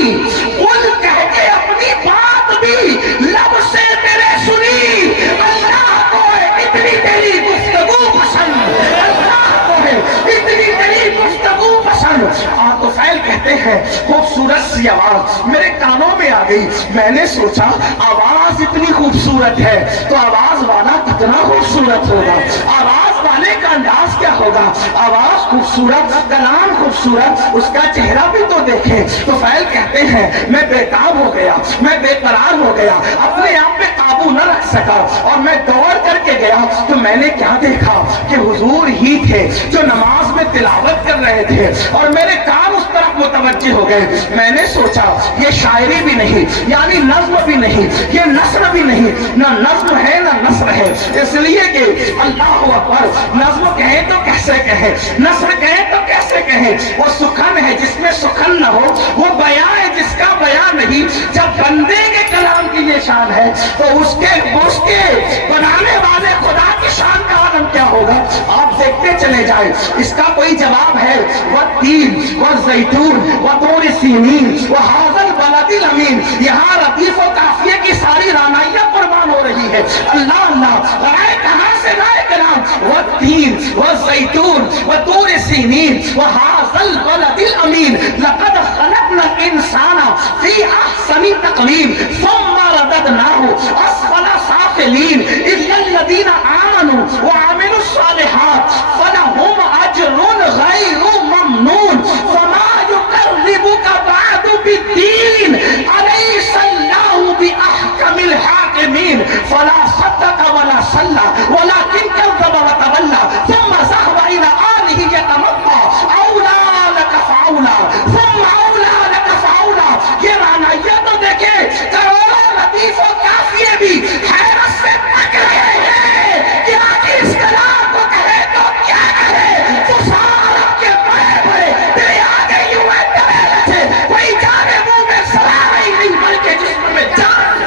قل کہہ کے اپنی بات بھی لب سے میرے سنی، اللہ کو ہے اتنی تیری گفتگو پسند، اللہ کو ہے اتنی تیری گفتگو پسند۔ تو فیل کہتے ہیں خوبصورت سی آواز میرے کانوں میں آ گئی، میں نے سوچا آواز اتنی خوبصورت ہے تو آواز والا کتنا خوبصورت ہوگا، آواز والے کا انداز کیا ہوگا، آواز خوبصورت، کلام خوبصورت، اس کا چہرہ بھی تو دیکھیں۔ تو فیل کہتے ہیں میں بےتاب ہو گیا، میں بے قرار ہو گیا، اپنے آپ پہ قابو نہ رکھ سکا اور میں دوڑ کر کے گیا تو میں نے کیا دیکھا کہ حضور ہی تھے جو نماز میں تلاوت کر رہے تھے اور میرے کان اس طرف متوجہ ہو گئے۔ میں نے سوچا یہ شاعری بھی نہیں، یعنی نظم بھی نہیں، یہ نثر بھی نہیں، نہ نظم ہے نہ نثر ہے، اس لیے کہ اللہ اکبر، نظم کہیں تو کیسے کہیں، نثر کہیں تو کیسے کہیں، وہ سخن ہے جس میں سخن نہ ہو، وہ بیان ہے جس کا بیان نہیں۔ جب بندے کے کلام کی یہ شان ہے تو اس کے بنانے والے خدا کی شان کا عالم کیا ہوگا؟ آپ دیکھتے چلے جائیں، اس کا کوئی جواب ہے والتین والزیتون وطور سینین وہذا البلد الامین۔ یہاں ردیف و قافیے کی ساری رانائیاں قربان ہو رہی ہے۔ اللہ اللہ، رائے کہاں سے رائے کلام، والتین والزیتون وطور سینین وہذا البلد الامین لقد خلقنا الانسان فی احسن تقویم ثم رددناہ اسفل سافلین الا الذین آمنوا وعملوا الصالحات فلہم اجر غیر ممنون فما یقربک بعد بالدین الیس اللہ باحکم الحاکمین فلا صدق ولا صلی ولکن کذب وتولی ثم ذهب الى آلہ یتمطى اولی لک فاولی ثم اولی لک فاولی۔ یہ رانائیاں تو دیکھیں، کروڑوں ردیف و قافیے بھی حیرت سے تک رہے ہیں کہ آخر اس کلام کو کہے تو کیا کہے۔ تو سارا کے بڑے بڑے تیرے آگے یوں ہے تیرے سے کوئی جانے منہ میں سلام ہی نہیں بلکہ جسم میں جان۔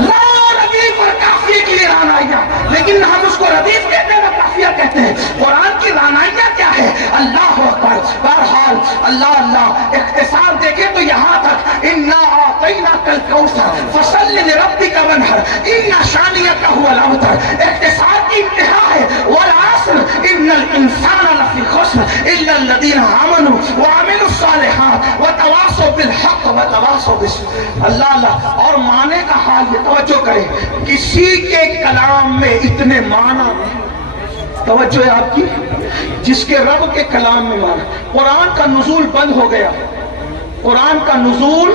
لا ردیف اور قافیے کی یہ رانائیاں، لیکن ہم اس کو ردیف کہتے ہیں، قافیہ کہتے ہیں۔ قرآن کی رانائیاں کیا ہے؟ اللہ اکبر۔ بہرحال اللہ اللہ، اختصار دیکھیں تو یہاں تک انا اعطیناک الکوثر فصل لربک وانحر ان شانئک هو الابتر۔ اختصار کی انتہا ہے والعصر ان الانسان لفی خسر الا الذین آمنوا وعملوا الصالحات وتواصوا بالحق وتواصوا بالصبر۔ اللہ اللہ، اور معنی کا حال یہ توجہ کریں، کسی کے کلام میں اتنے معنی توجہ ہے آپ کی، جس کے رب کے کلام میں معنی۔ قرآن کا نزول بند ہو گیا، قرآن کا نزول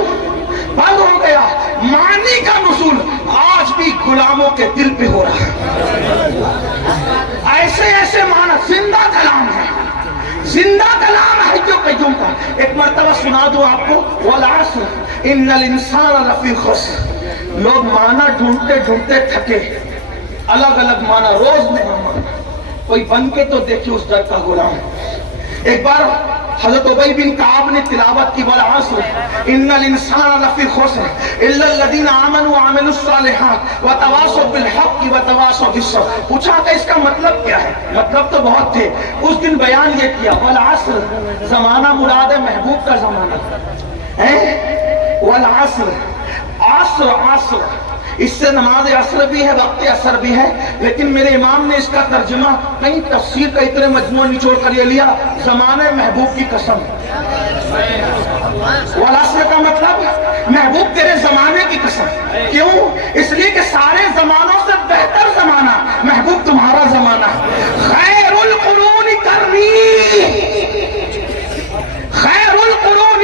بند ہو گیا، معنی کا نزول آج بھی غلاموں کے دل پہ ہو رہا ہے۔ ایسے ایسے معنی، زندہ کلام ہے، زندہ کلام ہے جو قیوم کا۔ ایک مرتبہ سنا دو آپ کو، والعصر ان الانسان لفی خسر۔ لوگ معنی ڈھونڈتے ڈھونڈتے تھکے، الگ الگ معنی، روز نیا معنی، کوئی بن کے تو دیکھیں اس در کا غلام۔ ایک بار حضرت ابی بن کعب نے تلاوت کی والعصر ان الانسان لفی خسر الا الذین آمنوا وعملوا الصالحات وتواصوا بالحق وتواصوا بالصبر۔ پوچھا کہ اس کا مطلب کیا ہے؟ مطلب تو بہت تھے، اس دن بیان یہ کیا والعصر، زمانہ مراد ہے محبوب کا زمانہ ہے، والعصر، عصر عصر، اس سے نماز عصر بھی ہے، وقت عصر بھی ہے، لیکن میرے امام نے اس کا ترجمہ کہیں تفسیر کا اتنے مجموعہ نچوڑ کر یہ لیا، زمانے محبوب کی قسم۔ والعصر کا مطلب محبوب تیرے زمانے کی قسم۔ کیوں؟ اس لیے کہ سارے زمانوں سے بہتر زمانہ محبوب تمہارا زمانہ ہے۔ خیر القرون قرنی، خیر القرون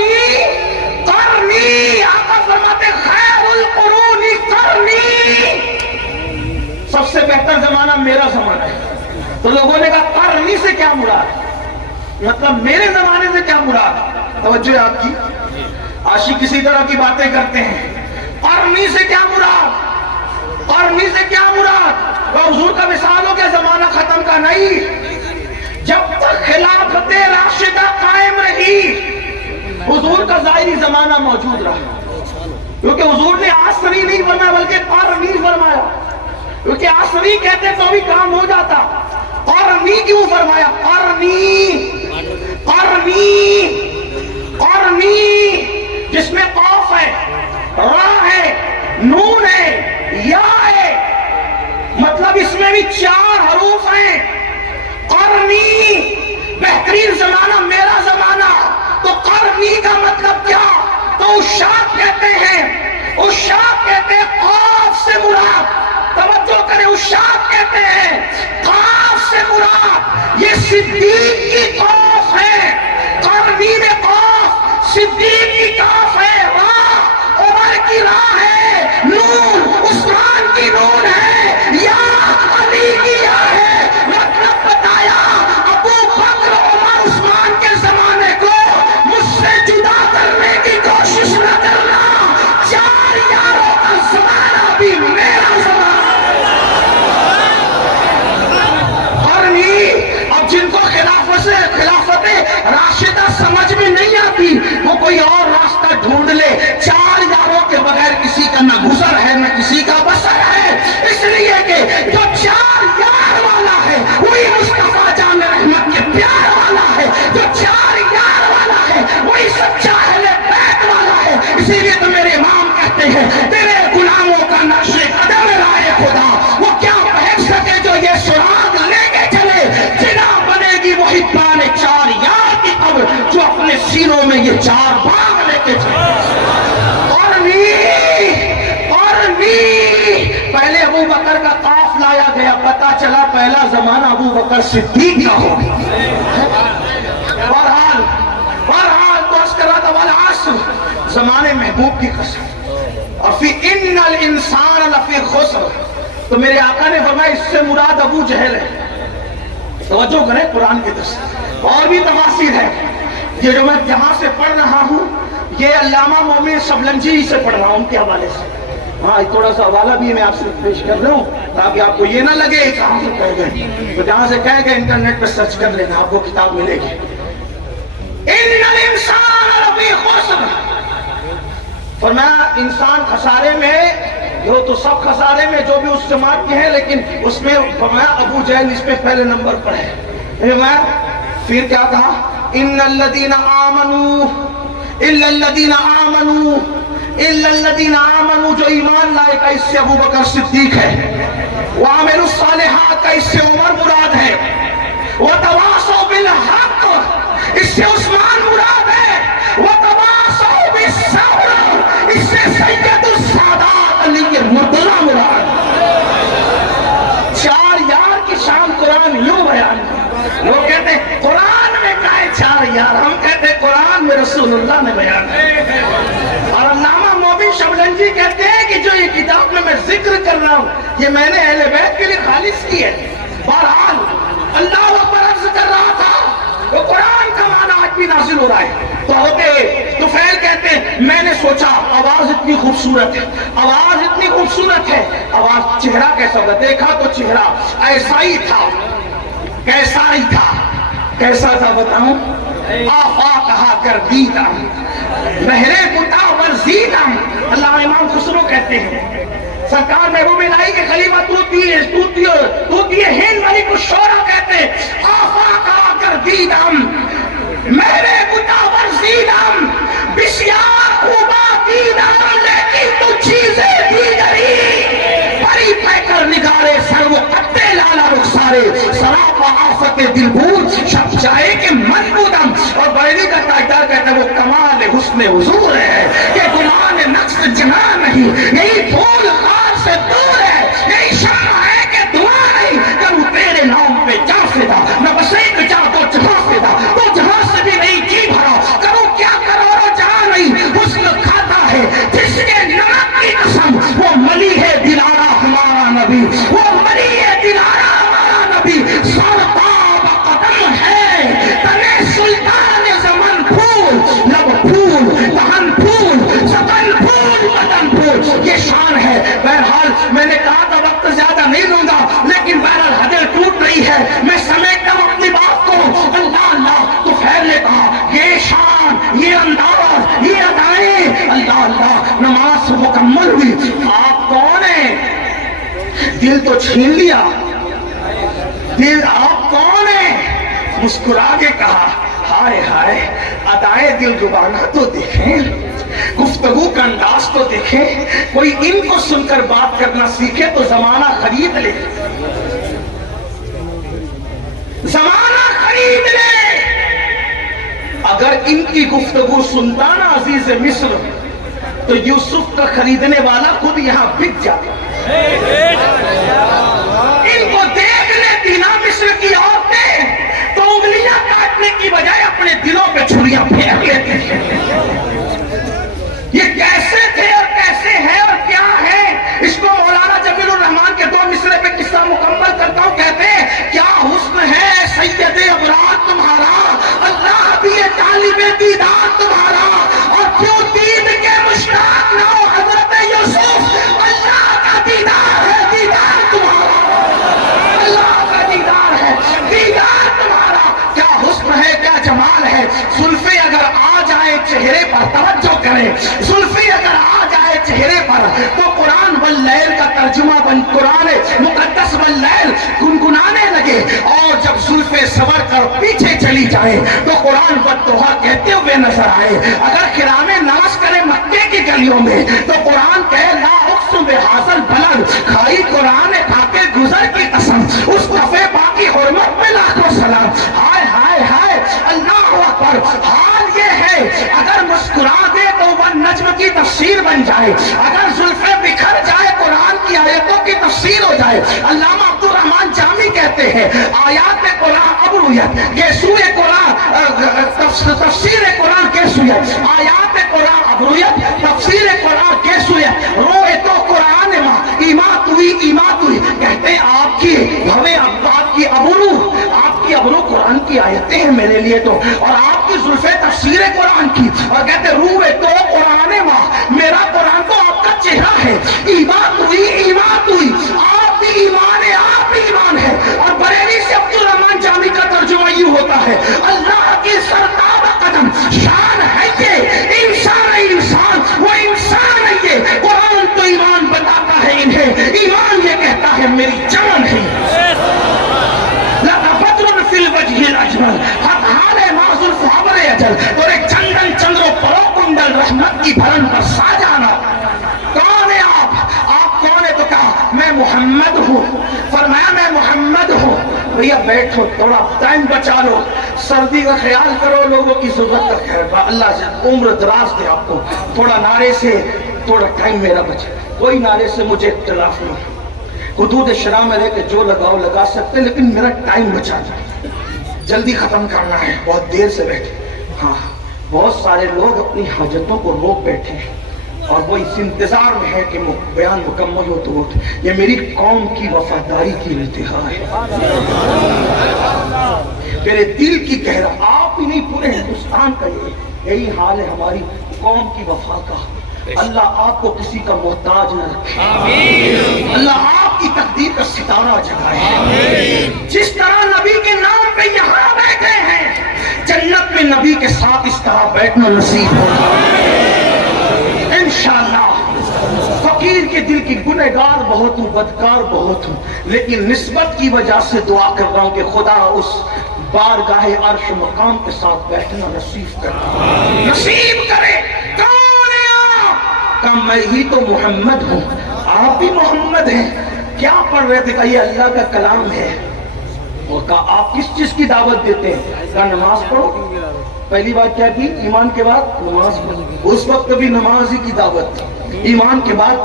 قرنی، آقا فرماتے خیر القرون قرنی، سب سے بہتر زمانہ میرا زمانہ ہے۔ تو لوگوں نے کہا قرنی سے کیا مراد، مطلب میرے زمانے سے کیا مراد؟ توجہ ہے آپ کی، عاشق کسی طرح کی باتیں کرتے ہیں۔ قرنی سے کیا مراد، قرنی سے کیا مراد؟ وہ حضور کا وصال ہو گیا، زمانہ ختم کا نہیں، جب تک خلافت راشدہ قائم رہی حضور کا ظاہری زمانہ موجود رہا، کیونکہ حضور نے عصری نہیں فرمایا بلکہ قرنی فرمایا، کیونکہ عصری کہتے تو بھی کام ہو جاتا، قرنی کیوں فرمایا؟ قرنی جس میں قاف ہے، را ہے، نون ہے، یا ہے، مطلب اس میں بھی 4 حروف ہیں. قرنی بہترین زمانہ میرا زمانہ. تو قرنی کا مطلب کیا؟ تو اشاق کہتے ہیں، اشاق کہتے ہیں قاف سے مراد، توجہ کریں، اشاق کہتے ہیں قاف سے مراد یہ صدیق کی قاف ہے. قرنی میں قاف، صدیق کی قاف ہے، راہ عمر کی راہ ہے، نون عثمان کی نون ہے، یا علی کی یا ہے. مطلب بتایا ابو بکر عمر عثمان کے زمانے کو مجھ سے جدا کرنے کی کوشش نہ کرنا. 4 یاروں کا زمانہ بھی میرا زمانہ. اب جن کو خلافت راشدہ سمجھ میں نہیں آتی وہ کوئی اور راستہ ڈھونڈ لے. 4 یاروں کے بغیر کسی کا نہ گزر ہے نہ کسی کا بسر ہے. اس لیے کہ جو 4 یار والا ہے وہی مصطفیٰ جان رحمت کے پیار والا ہے. جو 4 یار والا ہے وہی سچا اہل بیت والا ہے. اسی لیے تو میرے امام کہتے ہیں تیرے غلاموں کا نقش قدم رائے خدا وہ کیا پہنچ سکے جو یہ سراغ لے کے چلے. جنا بنے گی وہی پانے 4 یار کی قبر جو اپنے سینوں میں یہ 4 باغ لے کے چلے. پہلے ابو بکر کا قاف لایا گیا، پتا چلا پہلا زمانہ ابو بکر صدیق کا ہو. بہرحال تو اس کرا تھا والعصر، زمانے محبوب کی قسم. اور فی ان الانسان لفی خسر، تو میرے آقا نے فرمایا اس سے مراد ابو جہل ہے. توجہ کریں قرآن کی تفسیر اور بھی تفاسیر ہے. یہ جو میں جہاں سے پڑھ رہا ہوں یہ علامہ مومن شبلنجی سے پڑھ رہا ہوں، ان کے حوالے سے. ہاں تھوڑا سا حوالہ بھی میں آپ سے پیش کر رہا ہوں تاکہ آپ کو یہ نہ لگے کہاں سے کہہ گئے. تو جہاں سے کہہ گئے انٹرنیٹ پہ سرچ کر لینا، آپ کو کتاب ملے گی. ان الانسان لفی خسر، فرمایا انسان خسارے میں، جو تو سب خسارے میں جو بھی اس جماعت کے ہیں، لیکن اس میں فرمایا ابو جہل اس پہ پہلے نمبر پر ہے. پھر کیا کہا؟ ان الذین آمنوا الا الذین آمنوا الا الذین آمنوا، جو ایمان لائے کا اس سے ابو بکر صدیق ہے. وعملوا الصالحات کا اس سے عمر مراد ہے. وتواصوا بالحق اس سے عثمان مراد ہے. وتواصوا بالصبر اس سے سید السادات علی مرتضیٰ مراد. 4 یار کی شان قرآن یوں بیان ہے. لوگ کہتے ہیں قرآن میں کہے 4 یار، ہم کہتے ہیں قرآن میں رسول اللہ نے بیان ہے. اور علامہ مومن شبلنجی کہتے ہیں کہ جو یہ کتاب میں ذکر کر رہا ہوں یہ میں نے اہل بیت کے لیے خالص کی ہے. بہرحال اللہ اکبر عرض کر رہا تھا وہ قرآن کا معنی آج بھی نازل ہو رہا ہے. تو ہوتے طفیل کہتے ہیں میں نے سوچا آواز اتنی خوبصورت ہے، آواز اتنی خوبصورت ہے، آواز چہرہ کیسا ہوگا؟ دیکھا تو چہرہ ایسا ہی تھا. کیسا ہی تھا؟ کیسا تھا بتاؤں؟ آفاقہا گردیدم بہرے کتا ورزیدم. اللہ امام خسرو کہتے ہیں سرکار محبوب الہی کے خلیفہ توتی ہند ملک الشورى کہتے ہیں آفاقہا گردیدم بہرے کتا ورزیدم بسیار خوبا دیدم لیکن تو چیزیں دیگری پری پیکر نگارے سر وہ قطع لالا رخسارے سراپا آفت دل بھول شب جائے کہ من بودم. اور بریلی کا تاجدار کہتا ہے وہ کمال حسن حضور ہے کہ گمان نقص جنا نہیں، یہی پھول خار سے دور ہے، یہی شمع ہے کہ دعا نہیں کروں تیرے نام پہ جا فدا. میں بس ایک جا تو جہاں فدا، تو جہاں سے بھی نہیں جی بھرا کروں کیا کرو اور جہاں نہیں حسن کھاتا ہے جس کے نمک کی قسم. وہ ملی ہے دلارا ہمارا نبی، وہ ملی ہے دلارا ہمارا نبی. سرتاب قدم ہے تنے سلطان زمن پھول، لب پھول دہن پھول زبان پھول بدن پھول. یہ شان ہے. بہرحال میں نے کہا تھا وقت زیادہ نہیں لوں گا لیکن بہرحال حدیں ٹوٹ رہی ہے، میں سمیٹتا ہوں اپنی بات کو. اللہ اللہ تو خیر نے کہا یہ شان، یہ انداز، یہ ادائیں. اللہ اللہ نماز مکمل ہوئی. آپ کون ہیں؟ دل تو چھین لیا. دل آپ کون ہیں؟ مسکرا کے کہا ہائے ہائے ادائے دل ربانہ تو دیکھیں، گفتگو کا انداز تو دیکھیں، کوئی ان کو سن کر بات کرنا سیکھے تو زمانہ خرید لے، زمانہ خرید لے۔ اگر ان کی گفتگو سنتا نا عزیز مصر تو یوسف کا خریدنے والا خود یہاں بک جاتا۔ ان کو دیکھ لیتی نا مصر کی عورتیں تو انگلیاں کاٹنے کی بجائے اپنے دلوں پہ چھریاں پھینک لیتے ہیں۔ یہ کیسے تھے اور کیسے ہیں اور کیا ہے؟ اس کو مولانا جمیل الرحمان کے 2 مصرے پہ قصہ مکمل کرتا ہوں، کہتے ہیں کیا حسن ہے سید ابرار تمہارا، اللہ بھی طالب دیدار تمہارا، اور کیوں دید کے مشتاق نہ ہو حضرت یوسف، اللہ کا دیدار ہے دیدار تمہارا، اللہ کا دیدار ہے دیدار تمہارا۔ کیا حسن ہے کیا جمال ہے، زلفیں اگر آ جائے چہرے پر، توجہ کریں، زلفیں اگر آ جائے چہرے پر تو قرآن واللیل کا ترجمہ بن قرآن مقدس واللیل گنگنانے لگے، اور جب زلفیں سور کر پیچھے چلی جائے تو قرآن والدہا کہتے ہوئے نظر آئے۔ اگر خرام ناز کرے مکے کی گلیوں میں تو قرآن کہے لا اقسم بہذا البلد، کھائی قرآن کھا کے گزر کی قسم، اس کفے باقی حرمت میں لاکھوں سلام۔ ہائے ہائے ہائے اللہ اکبر۔ حال یہ ہے اگر مسکرا دے تو وہ نجم کی تفسیر بن جائے، اگر زلفیں بکھر جائے قرآن کی آیتوں کی تفسیر ہو جائے۔ علامہ عبد الرحمن جامی کہتے ہیں آیات قرآن ابرویت کے سوئے قرآن، تفسیر قرآن کے سوئے، آیات قرآن ابرویت، تفسیر قرآن کے سوئے، روئے تو قرآن ماں ایمات ہوئی ایمات ہوئی۔ کہتے ہیں آپ کی ہمیں آپ کی ابرو، آپ کی ابرو قرآن کی آیتیں ہیں میرے لیے تو، اور آپ کی زلفیں تفسیر قرآن کی، اور کہتے روئے تو قرآن ماں، میرا قرآن تو آپ کا چہرہ ہے، ایمات ہوئی ایمات ہوئی، آپ بھی ایمان ہے آپ بھی ایمان ہے۔ اور بریلی سے عبد الرحمن جامی کا ترجمہ یوں ہوتا ہے اللہ کی سرتاب قدم شان ہے یہ، انسان ہے انسان، وہ انسان ہے یہ، قرآن تو ایمان بتاتا ہے انہیں، ایمان یہ کہتا ہے میری جان ہے۔ لَتَفَدْرٌ فِي الْوَجْهِ الْأَجْمَلِ حَتْحَالِ مَعْزُلْ فُحَبْرِ اجل، اور ایک چندن چندرو پرو کنڈل رحمت کی بھرن پر سا جانا۔ کون ہے آپ کون ہے؟ تو کہا میں محمد ہوں، فرمایا میں محمد ہوں۔ بھیا بیٹھو تھوڑا ٹائم بچا لو، سردی کا خیال کرو، لوگوں کی ضرورت کا خیر، اللہ سے عمر دراز دے آپ کو، تھوڑا نعرے سے تھوڑا ٹائم میرا بچے، کوئی نعرے سے مجھے اختلاف نہیں، حدود شرع میں رہ کے جو لگاؤ لگا سکتے، لیکن میرا ٹائم بچا جائے، جلدی ختم کرنا ہے، بہت دیر سے بیٹھے۔ ہاں بہت سارے لوگ اپنی حاجتوں کو روک بیٹھے ہیں اور وہ اس انتظار میں ہے کہ بیان مکمل ہو تو اٹھ۔ یہ میری قوم کی وفاداری کی انتہا ہے، میرے دل کی کہہ رہا، آپ ہی نہیں پورے ہندوستان کا یہی حال ہے ہماری قوم کی وفا کا۔ اللہ آپ کو کسی کا محتاج نہ رکھے، اللہ آپ کی تقدیر کا ستارہ جگائے، جس طرح نبی کے نام پہ یہاں بیٹھے ہیں جنت میں نبی کے ساتھ اس طرح بیٹھنا نصیب ہوگا انشاءاللہ۔ فقیر کے دل کی گنہگار بہت ہوں، بدکار بہت ہوں، لیکن نسبت کی وجہ سے دعا کر رہا ہوں کہ خدا اس بارگاہ عرش مقام کے ساتھ بیٹھنا نصیب کرے، نصیب کرے۔ کون ہے آپ؟ کہا میں ہی تو محمد ہوں، آپ بھی محمد ہیں۔ کیا پڑھ رہے تھے؟ کہا یہ اللہ کا کلام ہے۔ اور کہا آپ کس چیز کی دعوت دیتے ہیں؟ کہا نماز پڑھو۔ پہلی بات کیا کی؟ ایمان کے بعد نماز پڑھو۔ اس وقت بھی نماز ہی کی دعوت تھی، ایمان کے بعد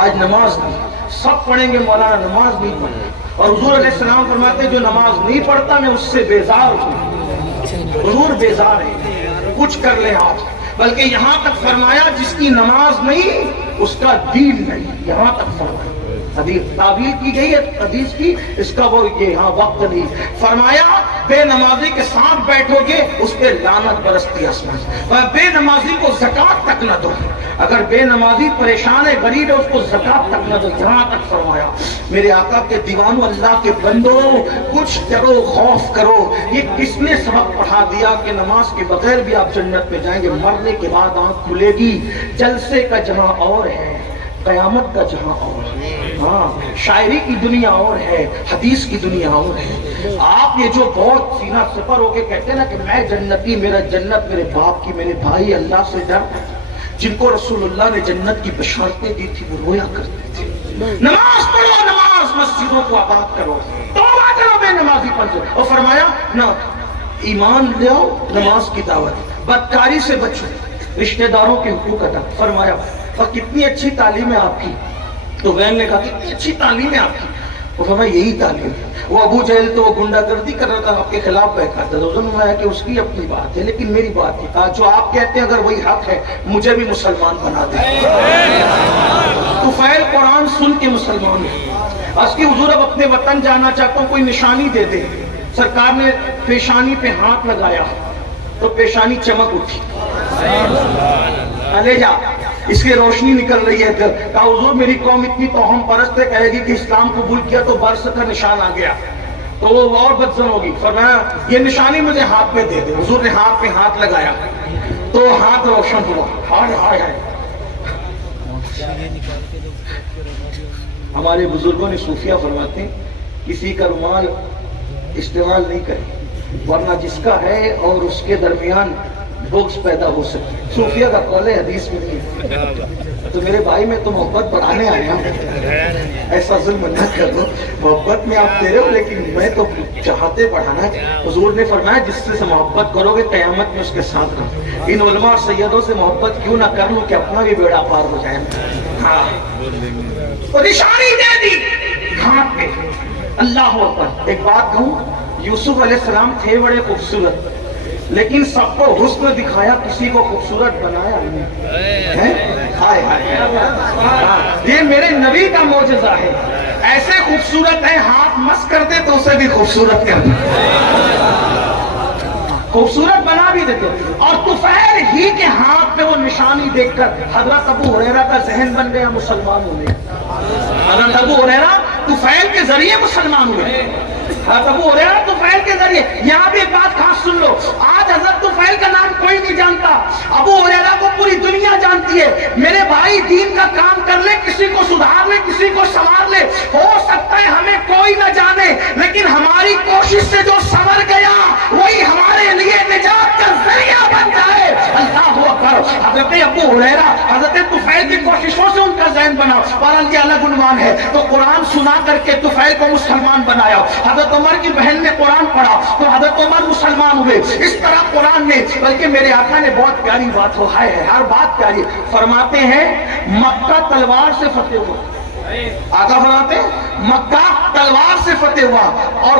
آج نماز نہیں، سب پڑھیں گے مولانا نماز نہیں پڑھیں، اور حضور علیہ السلام فرماتے ہیں جو نماز نہیں پڑھتا میں اس سے بیزار ہوں۔ حضور بیزار ہے، کچھ کر لیں آپ، بلکہ یہاں تک فرمایا جس کی نماز نہیں اس کا دین نہیں، یہاں تک فرمایا۔ حدیث تعبیر کی گئی ہے حدیث کی، اس کا وہ یہ ہاں وقت نہیں۔ فرمایا بے نمازی کے ساتھ بیٹھو گے اس پہ لعنت برستی آسمان، اور بے نمازی کو زکات تک نہ دو، اگر بے نمازی پریشان ہے غریب ہے اس کو زکات تک نہ دو، یہاں تک فرمایا۔ میرے آقا کے دیوانوں، اللہ کے بندوں، کچھ کرو، خوف کرو۔ یہ کس نے سبق پڑھا دیا کہ نماز کے بغیر بھی آپ جنت میں جائیں گے؟ مرنے کے بعد آنکھ کھلے گی، جلسے کا جہاں اور ہے، قیامت کا جہاں اور ہے۔ ہاں شاعری کی دنیا اور ہے، حدیث کی دنیا اور ہے۔ آپ یہ جو بہت سینہ سپر ہو کے کہتے ہیں نا کہ میں جنتی، میرا جنت میرے باپ کی، میرے بھائی اللہ سے ڈر، جن کو رسول اللہ نے جنت کی بشارتیں دی تھی وہ رویا کرتے تھے، نماز پڑھو، نماز مسجدوں کو آباد کرو، توبہ کرو بے نمازی پن سے، اور فرمایا نہ ایمان لو، نماز کی دعوت، بدکاری سے بچو، رشتہ داروں کے حقوق ادا۔ فرمایا اور کتنی اچھی تعلیم ہے آپ کی، تو بہن نے کہا کتنی اچھی تعلیم ہے آپ کی، وہ فرمایا یہی تعلیم ہے۔ وہ ابو جہل تو گنڈا گردی کر رہا تھا، آپ کے خلاف بہکاتا تھا، حضور نے فرمایا کہ اس کی اپنی بات ہے لیکن میری بات ہے، کہا جو آپ کہتے ہیں اگر وہی حق ہے مجھے بھی مسلمان بنا دیں۔ طفیل قرآن سن کے مسلمان ہے، اس کی حضور اب اپنے وطن جانا چاہتا ہوں، کوئی نشانی دے دے۔ سرکار نے پیشانی پہ ہاتھ لگایا تو پیشانی چمک اٹھی، لے جا اس کی روشنی نکل رہی ہے۔ کہا حضور میری قوم اتنی توہم پرست ہے، کہے گی کہ اسلام قبول کیا تو برس کا نشان آ گیا تو وہ اور بدزن ہوگی۔ فرمایا یہ نشانی مجھے ہاتھ پہ دے دے۔ حضور نے ہاتھ پہ ہاتھ لگایا تو ہاتھ روشن ہوا۔ ہائے ہائے ہائے، ہمارے بزرگوں نے صوفیہ فرماتے ہیں کسی کا رومال استعمال نہیں کرے ورنہ جس کا ہے اور اس کے درمیان بغض پیدا ہو سکتی ہے۔ صوفیہ کا قول ہے، حدیث میں نہیں۔ تو میرے بھائی میں تو محبت بڑھانے آیا ہوں، ایسا ظلم نہ کرو، محبت میں آپ دے رہے ہو لیکن میں تو چاہتے بڑھانا۔ حضور نے فرمایا جس سے محبت کرو گے قیامت میں اس کے ساتھ رہو۔ ان علماء اور سیدوں سے محبت کیوں نہ کر لوں کہ اپنا بھی بیڑا پار ہو جائے۔ ہاں تو نشانی دے دی ہاتھ پہ، اللہ اکبر۔ ایک بات کہوں، یوسف علیہ السلام تھے بڑے خوبصورت لیکن سب کو حسن دکھایا، کسی کو خوبصورت بنایا نہیں۔ ہائے ہائے، یہ میرے نبی کا معجزہ ہے، ایسے خوبصورت ہے ہاتھ مس کر دے تو اسے بھی خوبصورت کر دے، خوبصورت بنا بھی دیتے۔ اور طفیل ہی کے ہاتھ پہ وہ نشانی دیکھ کر حضرت ابو ہریرہ کا ذہن بن گیا مسلمان ہونے کا۔ حضرت ابو ہریرہ طفیل کے ذریعے مسلمان ہوئے، حضرت ابو ہریرہ طفیل کے ذریعے۔ یہاں بھی ایک بات خاص سن لو، آج حضرت طفیل کا نام کوئی نہیں جانتا، ابو ہریرہ کو پوری دنیا جانتی ہے۔ میرے بھائی دین کا کام کر لے، کسی کو سدھار لے، کسی کو سنوار لے، ہو سکتا ہے ہمیں کوئی نہ جانے لیکن ہماری کوشش سے جو سنور گیا وہی ہمارے لیے نجات کا ذریعہ بن جائے۔ اللہ اکبر۔ حضرت ابو ہریرہ حضرت طفیل کی کوششوں سے ان کا ذہن بنا، بہرحال یہ الگ عنوان ہے۔ تو قرآن سنا کر کے طفیل کو مسلمان بنایا۔ حضرت عمر کی بہن نے قرآن پڑھا تو حضرت عمر مسلمان ہوئے۔ اس طرح قرآن نے، بلکہ میرے آقا نے بہت پیاری بات ہو، ہے ہر بات پیاری، فرماتے ہیں مکہ تلوار سے فتح ہوا۔ آقا فرماتے ہیں مکہ تلوار سے فتح ہوا اور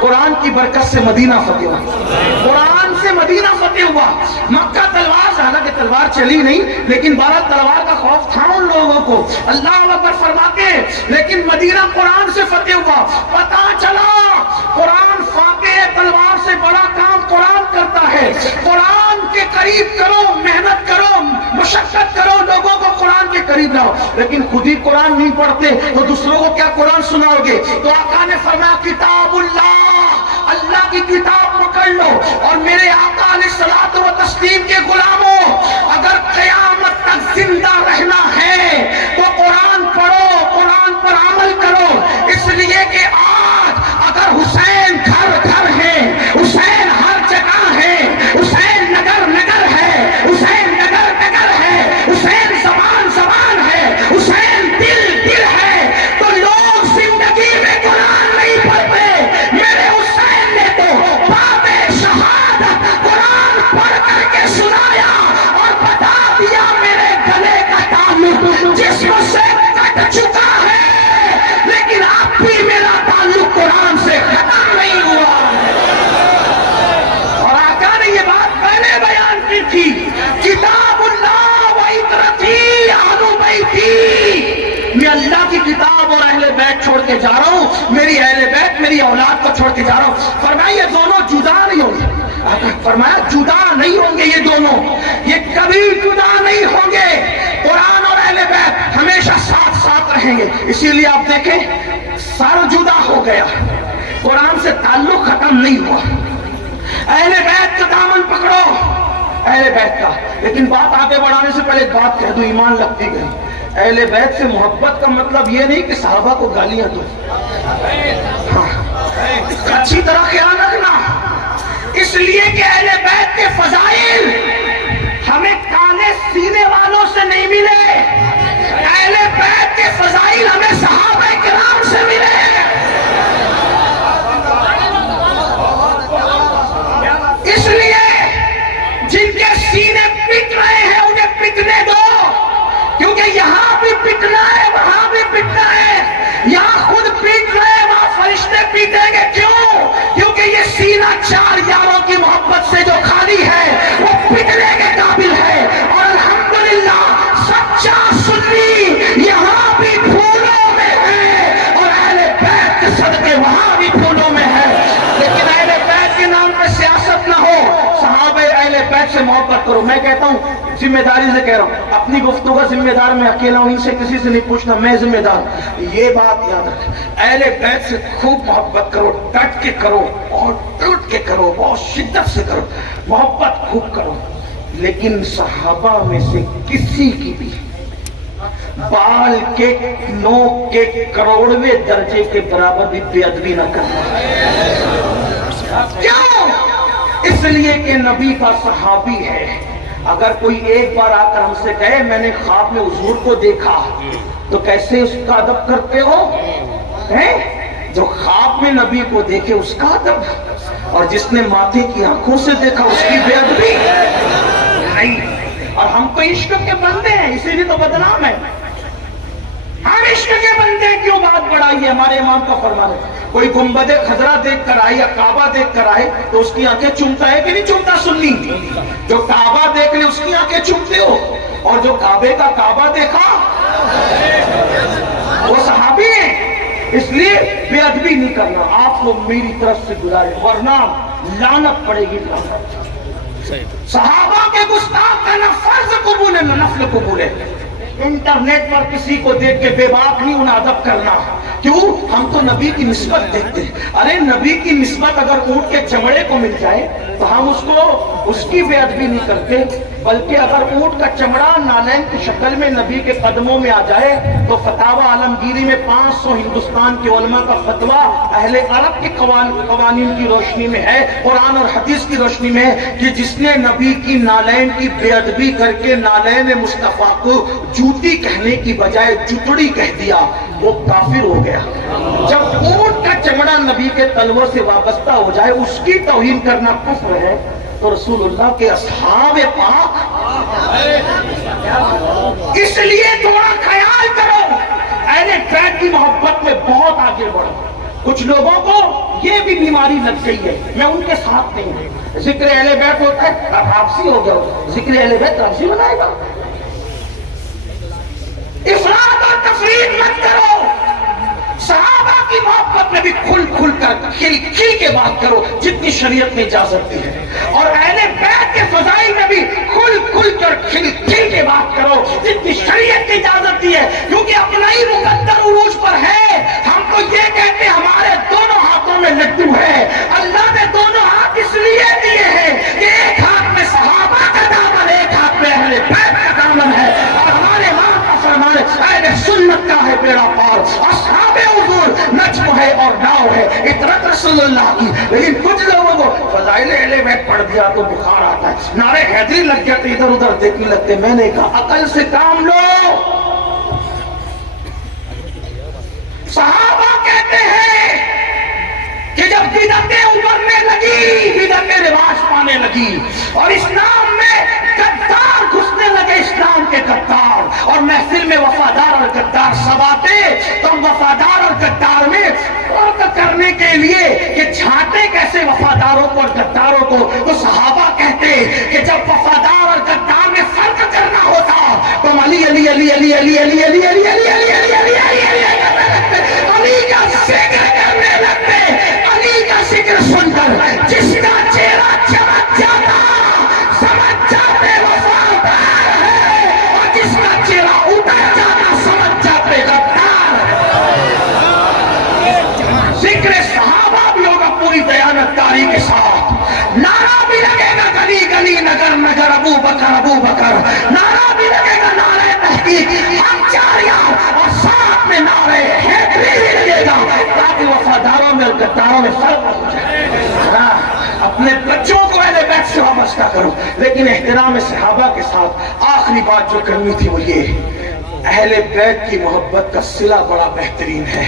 قرآن کی برکت سے مدینہ فتح ہوا۔ قرآن سے مدینہ فتح ہوا، مکہ تلوار سے، حالانکہ تلوار چلی نہیں لیکن بارہ تلوار کا خوف تھا ان لوگوں کو۔ اللہ اکبر فرماتے ہیں لیکن مدینہ قرآن سے فتح ہوا۔ پتہ چلا قرآن فاتح تلوار سے بڑا کام قرآن کرتا ہے۔ قرآن کے قریب کرو، محنت کرو، مشقت کرو، لوگوں کو قرآن کے قریب لاؤ، لیکن خود ہی قرآن نہیں پڑھتے تو دوسروں کو کیا قرآن سناؤ گے؟ تو آقا نے فرمایا کتاب اللہ کی کتاب پکڑ لو۔ اور میرے آقا علیہ الصلوۃ والتسلیم کے غلاموں، اگر قیامت تک زندہ رہنا ہے تو قرآن پڑھو، قرآن پر عمل کرو، اس لیے کہ آج اگر حسین گھر گھر ہے، حسین ہر جگہ ہے، حسین نگر نگر ہے، حسین نگر نگر ہے، حسین زبان زبان ہے، حسین دل دل ہے، تو لوگ زندگی میں قرآن نہیں پڑھتے۔ میرے حسین نے تو باب شہادت قرآن پڑھ کر کے سنایا اور بتا دیا میرے گلے کا تعلق جسم سے کٹ چکا ہے لیکن اب بھی میرا تعلق قرآن سے ختم نہیں ہوا۔ اور آقا نے یہ بات پہلے بیان کی تھی، کتاب اللہ و عترتی اہل بیتی، میں اللہ کی کتاب اور اہل بیت چھوڑ کے جا رہا ہوں، میری اہل بیت میری اولاد کو چھوڑ کے جا رہا ہوں۔ فرمایا یہ دونوں جدا نہیں ہوں گے، فرمایا جدا نہیں ہوں گے، یہ دونوں یہ کبھی جدا نہیں ہوں گے، قرآن اور اہل بیت ہمیشہ ساتھ ساتھ رہیں گے۔ اسی لیے آپ دیکھیں سر جدا ہو گیا، قرآن سے تعلق ختم نہیں ہوا۔ اہل بیت کا دامن پکڑو، اہل بیت کا، لیکن بات آگے بڑھانے سے پہلے ایک بات کہہ دوں، ایمان لگتی گئی، اہل بیت سے محبت کا مطلب یہ نہیں کہ صحابہ کو گالیاں دو، اچھی طرح خیال رکھنا، اس لیے کہ اہل بیت کے فضائل ہمیں کانے سینے والوں سے نہیں ملے، اہل بیت کے فضائل ہمیں صحابہ کرام سے ملے۔ اس لیے جن کے سینے پٹ رہے ہیں انہیں پٹنے دو، کیونکہ یہاں بھی پٹنا ہے وہاں بھی پٹنا ہے، یہاں خود پیٹ رہے ہیں وہاں فرشتے پیٹیں گے، کیوں؟ کیونکہ یہ سینہ چار یاروں کی محبت سے جو خالی ہے وہ پٹنے کے قابل ہے، اور الحمدللہ سچا سنی یہاں بھی پھولوں میں ہے، اور اہل بیت کے صدقے وہاں بھی پھولوں میں ہے۔ لیکن اہل بیت کے نام پہ سیاست نہ ہو، صحابہ اہل بیت سے محبت کرو۔ میں کہتا ہوں، ذمہ داری سے کہہ رہا ہوں، اپنی گفتگو کا ذمہ دار میں اکیلا ہوں، ان سے کسی سے نہیں پوچھنا، میں ذمہ دار ہوں۔ یہ بات یاد رکھ، اہل بیت سے خوب محبت کرو، ڈٹ کے کرو اور ٹوٹ کے کرو، بہت شدت سے کرو، محبت خوب کرو، لیکن صحابہ میں سے کسی کی بھی بال کے نوک کے کروڑویں درجے کے برابر بھی بے ادبی نہ کرنا۔ کیوں؟ اس لیے کہ نبی کا صحابی ہے۔ اگر کوئی ایک بار آ کر ہم سے کہے میں نے خواب میں حضور کو دیکھا، تو کیسے اس کا ادب کرتے ہو؟ جو خواب میں نبی کو دیکھے اس کا ادب، اور جس نے ماتھے کی آنکھوں سے دیکھا اس کی بے ادبی نہیں۔ اور ہم تو عشق کے بندے ہیں، اسی لیے تو بدنام ہے۔ ہم عشق کے بندے کیوں بات بڑھائی ہے؟ ہمارے امام کا فرمان ہے، کوئی گنبد خضرا دیکھ کر آئے یا کعبہ دیکھ کر آئے تو اس کی آنکھیں چومتا ہے کہ نہیں چومتا؟ سنی جو کعبہ دیکھ لے اس کی آنکھیں چومتے ہو، اور جو کعبے کا کعبہ دیکھا وہ صحابی ہیں۔ اس لیے بے ادبی نہیں کرنا، آپ کو میری طرف سے گزارے، ورنہ لعنت پڑے گی۔ صحابہ کے گستاخ کا نہ فرض قبول ہے نہ نفل قبول ہے۔ انٹرنیٹ پر کسی کو دیکھ کے بے باک نہیں انہیں ادب کرنا، کیوں؟ ہم تو نبی کی نسبت دیکھتے ہیں۔ ارے نبی کی نسبت اگر اونٹ کے چمڑے کو مل جائے تو ہم اس کی بے ادبی نہیں کرتے، بلکہ اگر اونٹ کا چمڑا نالین کی شکل میں نبی کے قدموں میں آ جائے تو فتاوی عالمگیری میں 500 ہندوستان کے علماء کا فتویٰ اہل عرب کے قوانین کی روشنی میں ہے، قرآن اور حدیث کی روشنی میں ہے، کہ جس نے نبی کی نالین کی بے ادبی کر کے نالین مصطفیٰ کو جوتی کہنے کی بجائے جتڑی کہہ دیا وہ کافر ہو گیا۔ جب اونٹ کا چمڑا نبی کے تلووں سے وابستہ ہو جائے اس کی توہین کرنا کفر ہے، تو رسول اللہ کے اصحاب پاک، اس لیے تھوڑا خیال کرو، اہل بیت کی محبت میں بہت آگے بڑھو۔ کچھ لوگوں کو یہ بھی بیماری لگ گئی ہے، میں ان کے ساتھ نہیں ہوں، ذکر اہل بیت ہوتا ہے اب آپسی ہو گیا، ذکر اہل بیت آپسی بنائے گا۔ افراط اور تفریط مت کرو، صحابہ کی محبت میں بھی کھل کھل کر کھل کھل کے بات کرو جتنی شریعت نے اجازت دی ہے، اور اہل بیت کے فضائل میں بھی کھل کھل کر کھل کھل کے بات کرو جتنی شریعت کی اجازت دی ہے، کیونکہ اپنا ہی مقدر عروج پر ہے۔ ہم تو یہ کہتے ہیں ہمارے دونوں ہاتھوں میں لڈو ہے، اللہ نے دونوں ہاتھ اس لیے دیے ہیں کہ ایک ہاتھ میں صحابہ کا دامن، ایک ہاتھ میں اہل بیت کا دامن ہے، اور ہمارے ماں کا فرمان اہل سنت کا ہے بیڑا پار، اصحاب حضور نجم ہے اور ناؤ ہے، اطرت رسول اللہ کی۔ لیکن کچھ لوگوں کو فضائل اہل بیت پڑھ دیا تو بخار آتا ہے، نعرے حیدری لگ گیا تو ادھر ادھر دیکھنے لگتے۔ میں نے کہا عقل سے کام لو۔ صحابہ کہتے ہیں کہ جب بدعتیں ابھرنے لگی، بدعتیں رواج پانے لگی، اور اسلام میں غدار گھسنے لگے، اسلام کے غدار، اور محفل میں وفادار اور غدار سب آتے، تو ہم وفادار اور غدار میں فرق کرنے کے لیے کہ چھانٹے کیسے وفاداروں کو اور غداروں کو، تو صحابہ کہتے کہ جب وفادار اور غدار میں فرق کرنا ہوتا تو ہم علی علی علی علی علی علی علی علی علی علی علی علی علی علی کا ذکر کرنے لگتے۔ علی کا ذکر سن کر جس کا چہرہ چمک جاتا سمجھ جاتے وفادار ہے، اور جس کا چہرہ اتر جاتا سمجھ جاتے غدار ہے۔ ذکر صحابہ بھی ہوگا پوری دیانتداری کے ساتھ، نعرہ بھی لگے گا گلی گلی نگر نگر ابو بکر، نعرہ بھی لگے گا نعرہ تحقیق، ہم چار یار اور ساتھ میں نعرہ حیدری بھی لگے گا، تاکہ وفاداروں میں اور غداروں میں فرق ہو جائے۔ اپنے بچوں کو اہل بیت سے وابستہ کرو، لیکن احترام صحابہ کے ساتھ آخری بات جو کرنی تھی وہ یہ، اہل بیت کی محبت کا صلہ بڑا بہترین ہے۔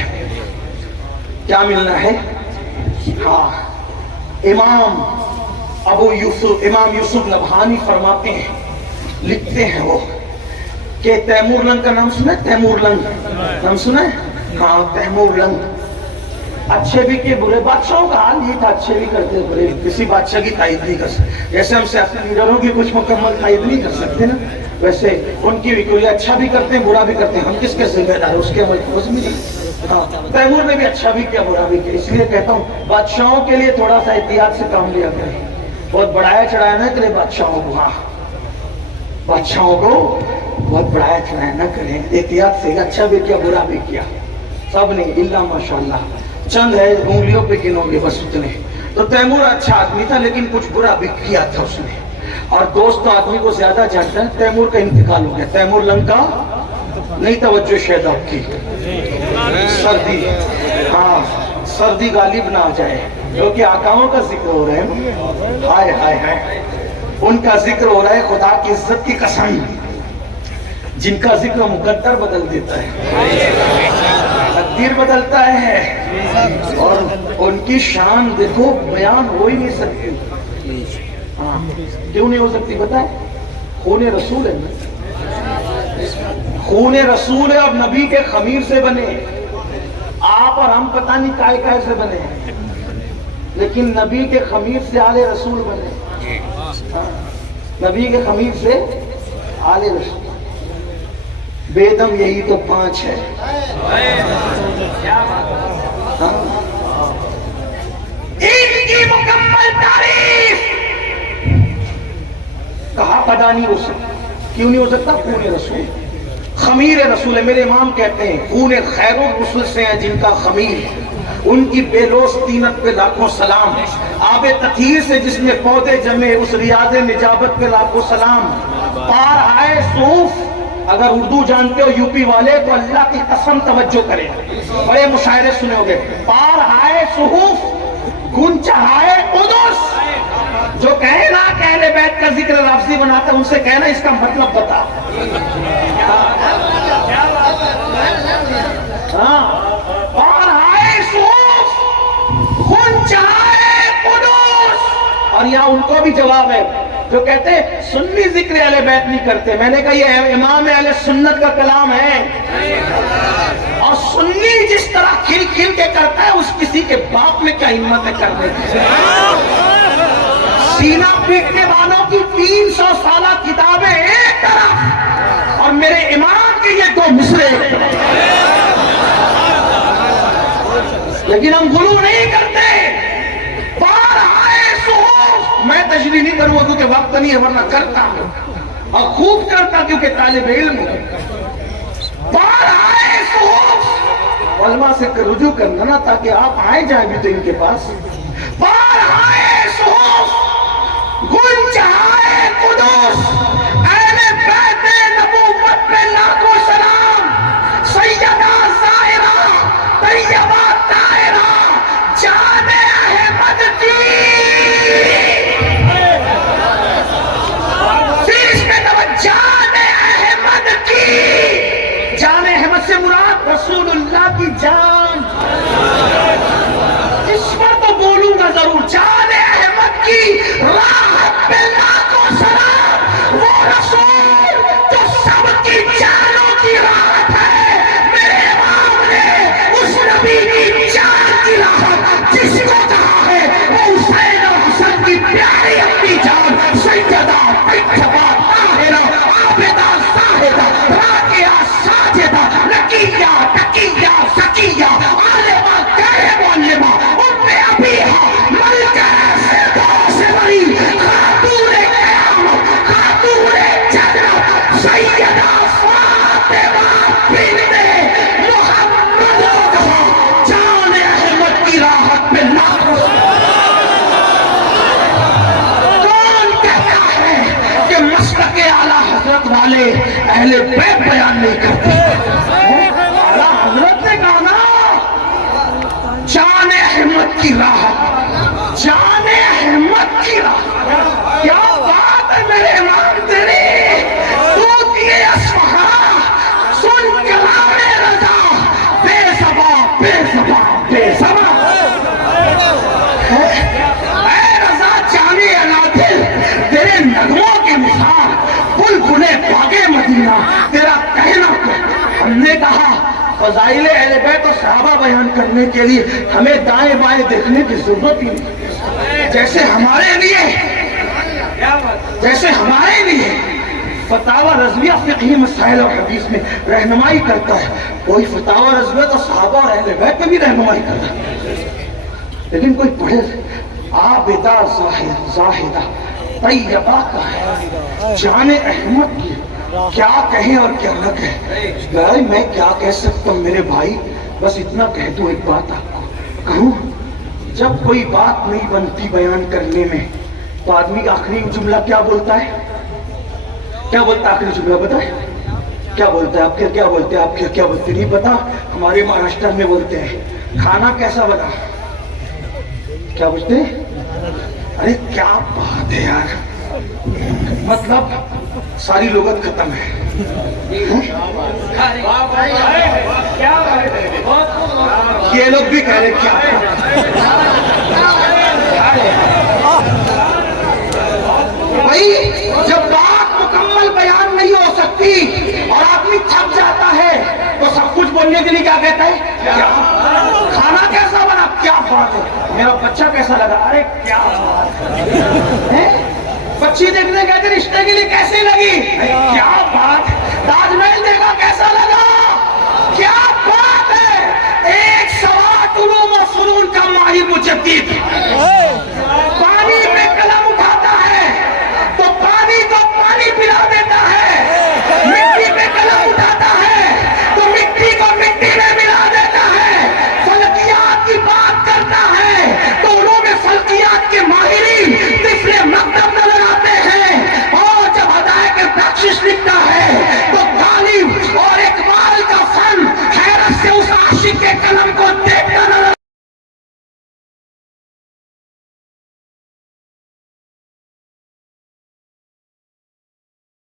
کیا ملنا ہے؟ ہاں، امام یوسف نبہانی فرماتے ہیں، لکھتے ہیں وہ کہ تیمور لنگ کا نام سنا ہے؟ تیمور لنگ نام سنا ہے؟ ہاں، تیمور لنگ اچھے بھی کہ برے بادشاہوں کا حال یہ تھا، اچھے بھی کرتے برے، کسی بادشاہ کی تائید نہیں کر سکتے، جیسے ہم سیاسی لیڈروں کی کچھ مکمل تائید نہیں کر سکتے نا، ویسے ان کی بھی کوئی اچھا بھی کرتے ہیں برا بھی کرتے ہیں، ہم کس کے ذمہ دار اس کے ملفوظ میں نہیں۔ ہاں، تیمور نے بھی اچھا بھی کیا برا بھی کیا، اس لیے کہتا ہوں بادشاہوں کے لیے تھوڑا سا احتیاط سے کام لیا کریں، بہت بڑھایا چڑھایا نہ کریں بادشاہوں کو، ہاں بادشاہوں کو بہت بڑھایا چڑھایا نہ کریں، احتیاط سے، اچھا بھی کیا برا بھی کیا، سب نہیں، اللہ ماشاءاللہ چند ہے انگلیوں پہ گنو گے بس اتنے۔ تو تیمور اچھا آدمی تھا لیکن کچھ برا بھی کیا تھا اس نے، اور دوست آدمی کو زیادہ جانتا ہے۔ تیمور کا انتقال ہو گیا، تیمور لنگ کا نہیں، توجہ شاید آپ کی سردی، ہاں سردی غالب نہ آ جائے، کیونکہ آقاؤں کا ذکر ہو رہا ہے، ہائے ہائے ہائے، ان کا ذکر ہو رہا ہے، خدا کی عزت کی قسم، جن کا ذکر مقدر بدل دیتا ہے، تقدیر بدلتا ہے، اور ان کی شان دیکھو بیان ہو ہی نہیں سکتی۔ ہاں کیوں نہیں ہو سکتی پتہ ہے؟ خون رسول ہے، خون رسول ہے، اور نبی کے خمیر سے بنے، آپ اور ہم پتہ نہیں کائے سے بنے، لیکن نبی کے خمیر سے آل رسول بنے، نبی کے خمیر سے آل رسول، بے دم یہی تو 5 ہے۔ ان کی مکمل تعریف کہا پیدا نہیں ہو سکتا، کیوں نہیں ہو سکتا؟ خون رسول، خمیر رسول ہے۔ میرے امام کہتے ہیں خون خیر الرسل سے ہیں جن کا خمیر، ان کی بے لوث طینت پہ لاکھوں سلام، آب تطہیر سے جس نے پودے جمے اس ریاض نجابت پہ لاکھوں سلام، پار آئے صوف، اگر اردو جانتے ہو یوپی والے تو اللہ کی قسم توجہ کریں، بڑے مشاعرے سنے ہوگے، پار آئے صحف گن چڑھائے قدس، جو کہے نا کہ اہل بیت کا ذکر لفظی بناتا ہے ان سے کہنا اس کا مطلب بتا، ہاں پار آئے صحف گن چڑھائے قدس، اور یہاں ان کو بھی جواب ہے جو کہتے ہیں سنی ذکر اہل بیت نہیں کرتے، میں نے کہا یہ امام اہل سنت کا کلام ہے، اور سنی جس طرح کھل کھل کے کرتا ہے اس کسی کے باپ میں کیا ہمت ہے کرنے کی، سینہ پیٹنے والوں کی 300 سالہ کتابیں ایک طرف اور میرے امام کے یہ 2 مصرے، لیکن ہم غلو نہیں کرتے۔ پار آئے صحف، میں تشریح نہیں کروں کیونکہ وقت نہیں ہے ورنہ کرتا ہوں اور خوب کرتا کیونکہ طالب علم ہوں۔ پار آئے صحف، علماء سے رجوع کرنا نا تاکہ آپ آئے جائیں بھی تو ان کے پاس۔ پار آئے صحف گن چڑھائے قدس، اہل بیت نبوت پہ لاکھوں سلام، سیدہ زائرہ طیبہ طاہرہ جان احمد کی، جان احمد کی، جان احمد سے مراد رسول اللہ کی جان، اس پر تو بولوں گا ضرور، جان احمد کی راحت پہ لاکھوں سلام، والے اہل بیت بیان نہیں کرتے. اعلیٰ حضرت نے کہا نا جان احمد کی راہ، جان احمد کی راہ. کیا بات ہے میرے امام تیری، تو کیے اصفہاں سن کلام رضا، بے صبا بے صبا بے صبا. اے رضا جانے انادل تیرے نغموں کے مثال، بلبلے باغے مدینہ تیرا کہنا کیا. ہم نے کہا فضائل اہل بیت اور صحابہ بیان کرنے کے لیے ہمیں دائیں بائیں دیکھنے کی ضرورت ہی نہیں. جیسے ہمارے لیے فتاوی رضویہ فقہی مسائل اور حدیث میں رہنمائی کرتا ہے، کوئی فتاوی رضویہ تو صحابہ اور اہل بیت میں بھی رہنمائی کرتا ہے. لیکن کوئی پڑھے عابدہ زاہدہ طیبہ کا ہے، جان احمد کی کیا کہیں اور کیا نہ کہیں. بھائی میں کیا کہہ سکتا ہوں میرے بھائی، بس اتنا کہہ دوں ایک بات آپ کو کہوں. جب کوئی بات نہیں بنتی بیان کرنے میں تو آدمی آخری جملہ کیا بولتا ہے؟ کیا بولتا ہے آخری جملہ بتائے؟ کیا بولتا ہے؟ آپ کیا بولتے ہیں؟ آپ کیا بولتے نہیں پتا؟ ہمارے مہاراشٹر میں بولتے ہیں کھانا کیسا بنا. کیا بولتے ہیں؟ ارے کیا بات ہے یار، مطلب ساری لغت ختم ہے. یہ لوگ بھی کہہ رہے کیا. بھائی جب بات مکمل بیان نہیں ہو سکتی اور آدمی تھک جاتا ہے تو سب کچھ بولنے کے لیے کیا کہتا ہے؟ کیا کھانا کیسا بنا، کیا بات ہے، میرا بچہ کیسا لگا، ارے کیا بات ہے، بچی دیکھنے گئے تھے رشتے کے لیے کیسی لگی، کیا بات، تاج محل دیکھا کیسا لگا، کیا بات ہے. ایک سوات علوم و فنون کا ماہر مجدد